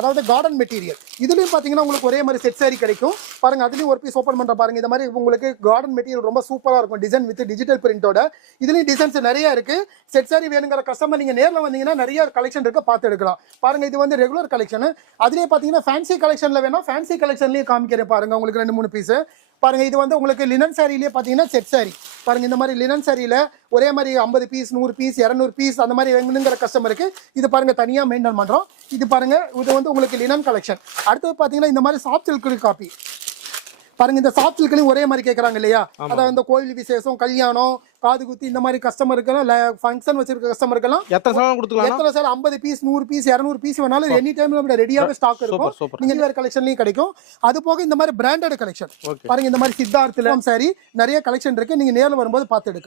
அதாவது கார்டன் மெட்டீரியல் இதுலயும் பாத்தீங்கன்னா உங்களுக்கு ஒரே மாதிரி செட் சாரி கிடைக்கும். பாருங்க அதுலயும் ஒரு பீஸ் ஓப்பன் பண்ணுற பாருங்க. இந்த மாதிரி உங்களுக்கு கார்டன் மெட்டீரியல் ரொம்ப சூப்பரா இருக்கும். டிசைன் வித் டிஜிட்டல் பிரிண்டோட இதுலயும் டிசைன்ஸ் நிறைய இருக்கு. செட் சாரி வேணுங்கிற கஸ்டமர் நீங்க நேர்ல வந்தீங்கன்னா நிறைய கலெக்ஷன் இருக்கு. பார்த்து எடுக்கலாம். பாருங்க இது வந்து ரெகுலர் கலெக்ஷன் அதுலயே பாத்தீங்கன்னா ஃபேன்சி கலெக்ஷன்ல வேணா ஃபேன்சி கலெக்ஷன்லயே காமிக்கிறேன் பாருங்க. உங்களுக்கு ரெண்டு மூணு பீஸு பாருங்க இது வந்து உங்களுக்கு லினன் சாரிலேயே பாத்தீங்கன்னா செட் சாரி பாருங்க இந்த மாதிரி லினன் சாரியில ஒரே மாதிரி ஐம்பது பீஸ் நூறு பீஸ் இரநூறு பீஸ் அந்த மாதிரி வேணுங்கிற கஸ்டமருக்கு இது பாருங்க தனியாக மெயின்டைன் பண்றோம். இது பாருங்க இது வந்து உங்களுக்கு லினன் கலெக்ஷன் அடுத்தது பாத்தீங்கன்னா இந்த மாதிரி சாஃப்ட் சில்க் காப்பி பாருங்க இந்த சாஃப்ட் சில்க்லையும் ஒரே மாதிரி கேட்குறாங்க இல்லையா? அதாவது இந்த கோயில் விசேஷம் கல்யாணம் காது குத்தி இந்த மாதிரி கஸ்டமருக்கெல்லாம் ஃபங்க்ஷன் வச்சிருக்க கஸ்டமருக்கெல்லாம் எத்தனை சவரம் கொடுத்துக்கலாம் எத்தனை சார்? ஐம்பது பீஸ் நூறு பீஸ் இரநூறு பீஸ் வேணாலும் எனி டைம்ல நம்ம ரெடியாவே ஸ்டாக் இருக்கும். நீங்க வேற கலெக்ஷன்லயும் கிடைக்கும். அது போக இந்த மாதிரி பிராண்டட் கலெக்ஷன் பாருங்க இந்த மாதிரி சித்தார்த்துல சாரி நிறைய கலெக்ஷன் இருக்கு. நீங்க நேர்ல வரும்போது பார்த்து எடுக்கலாம்.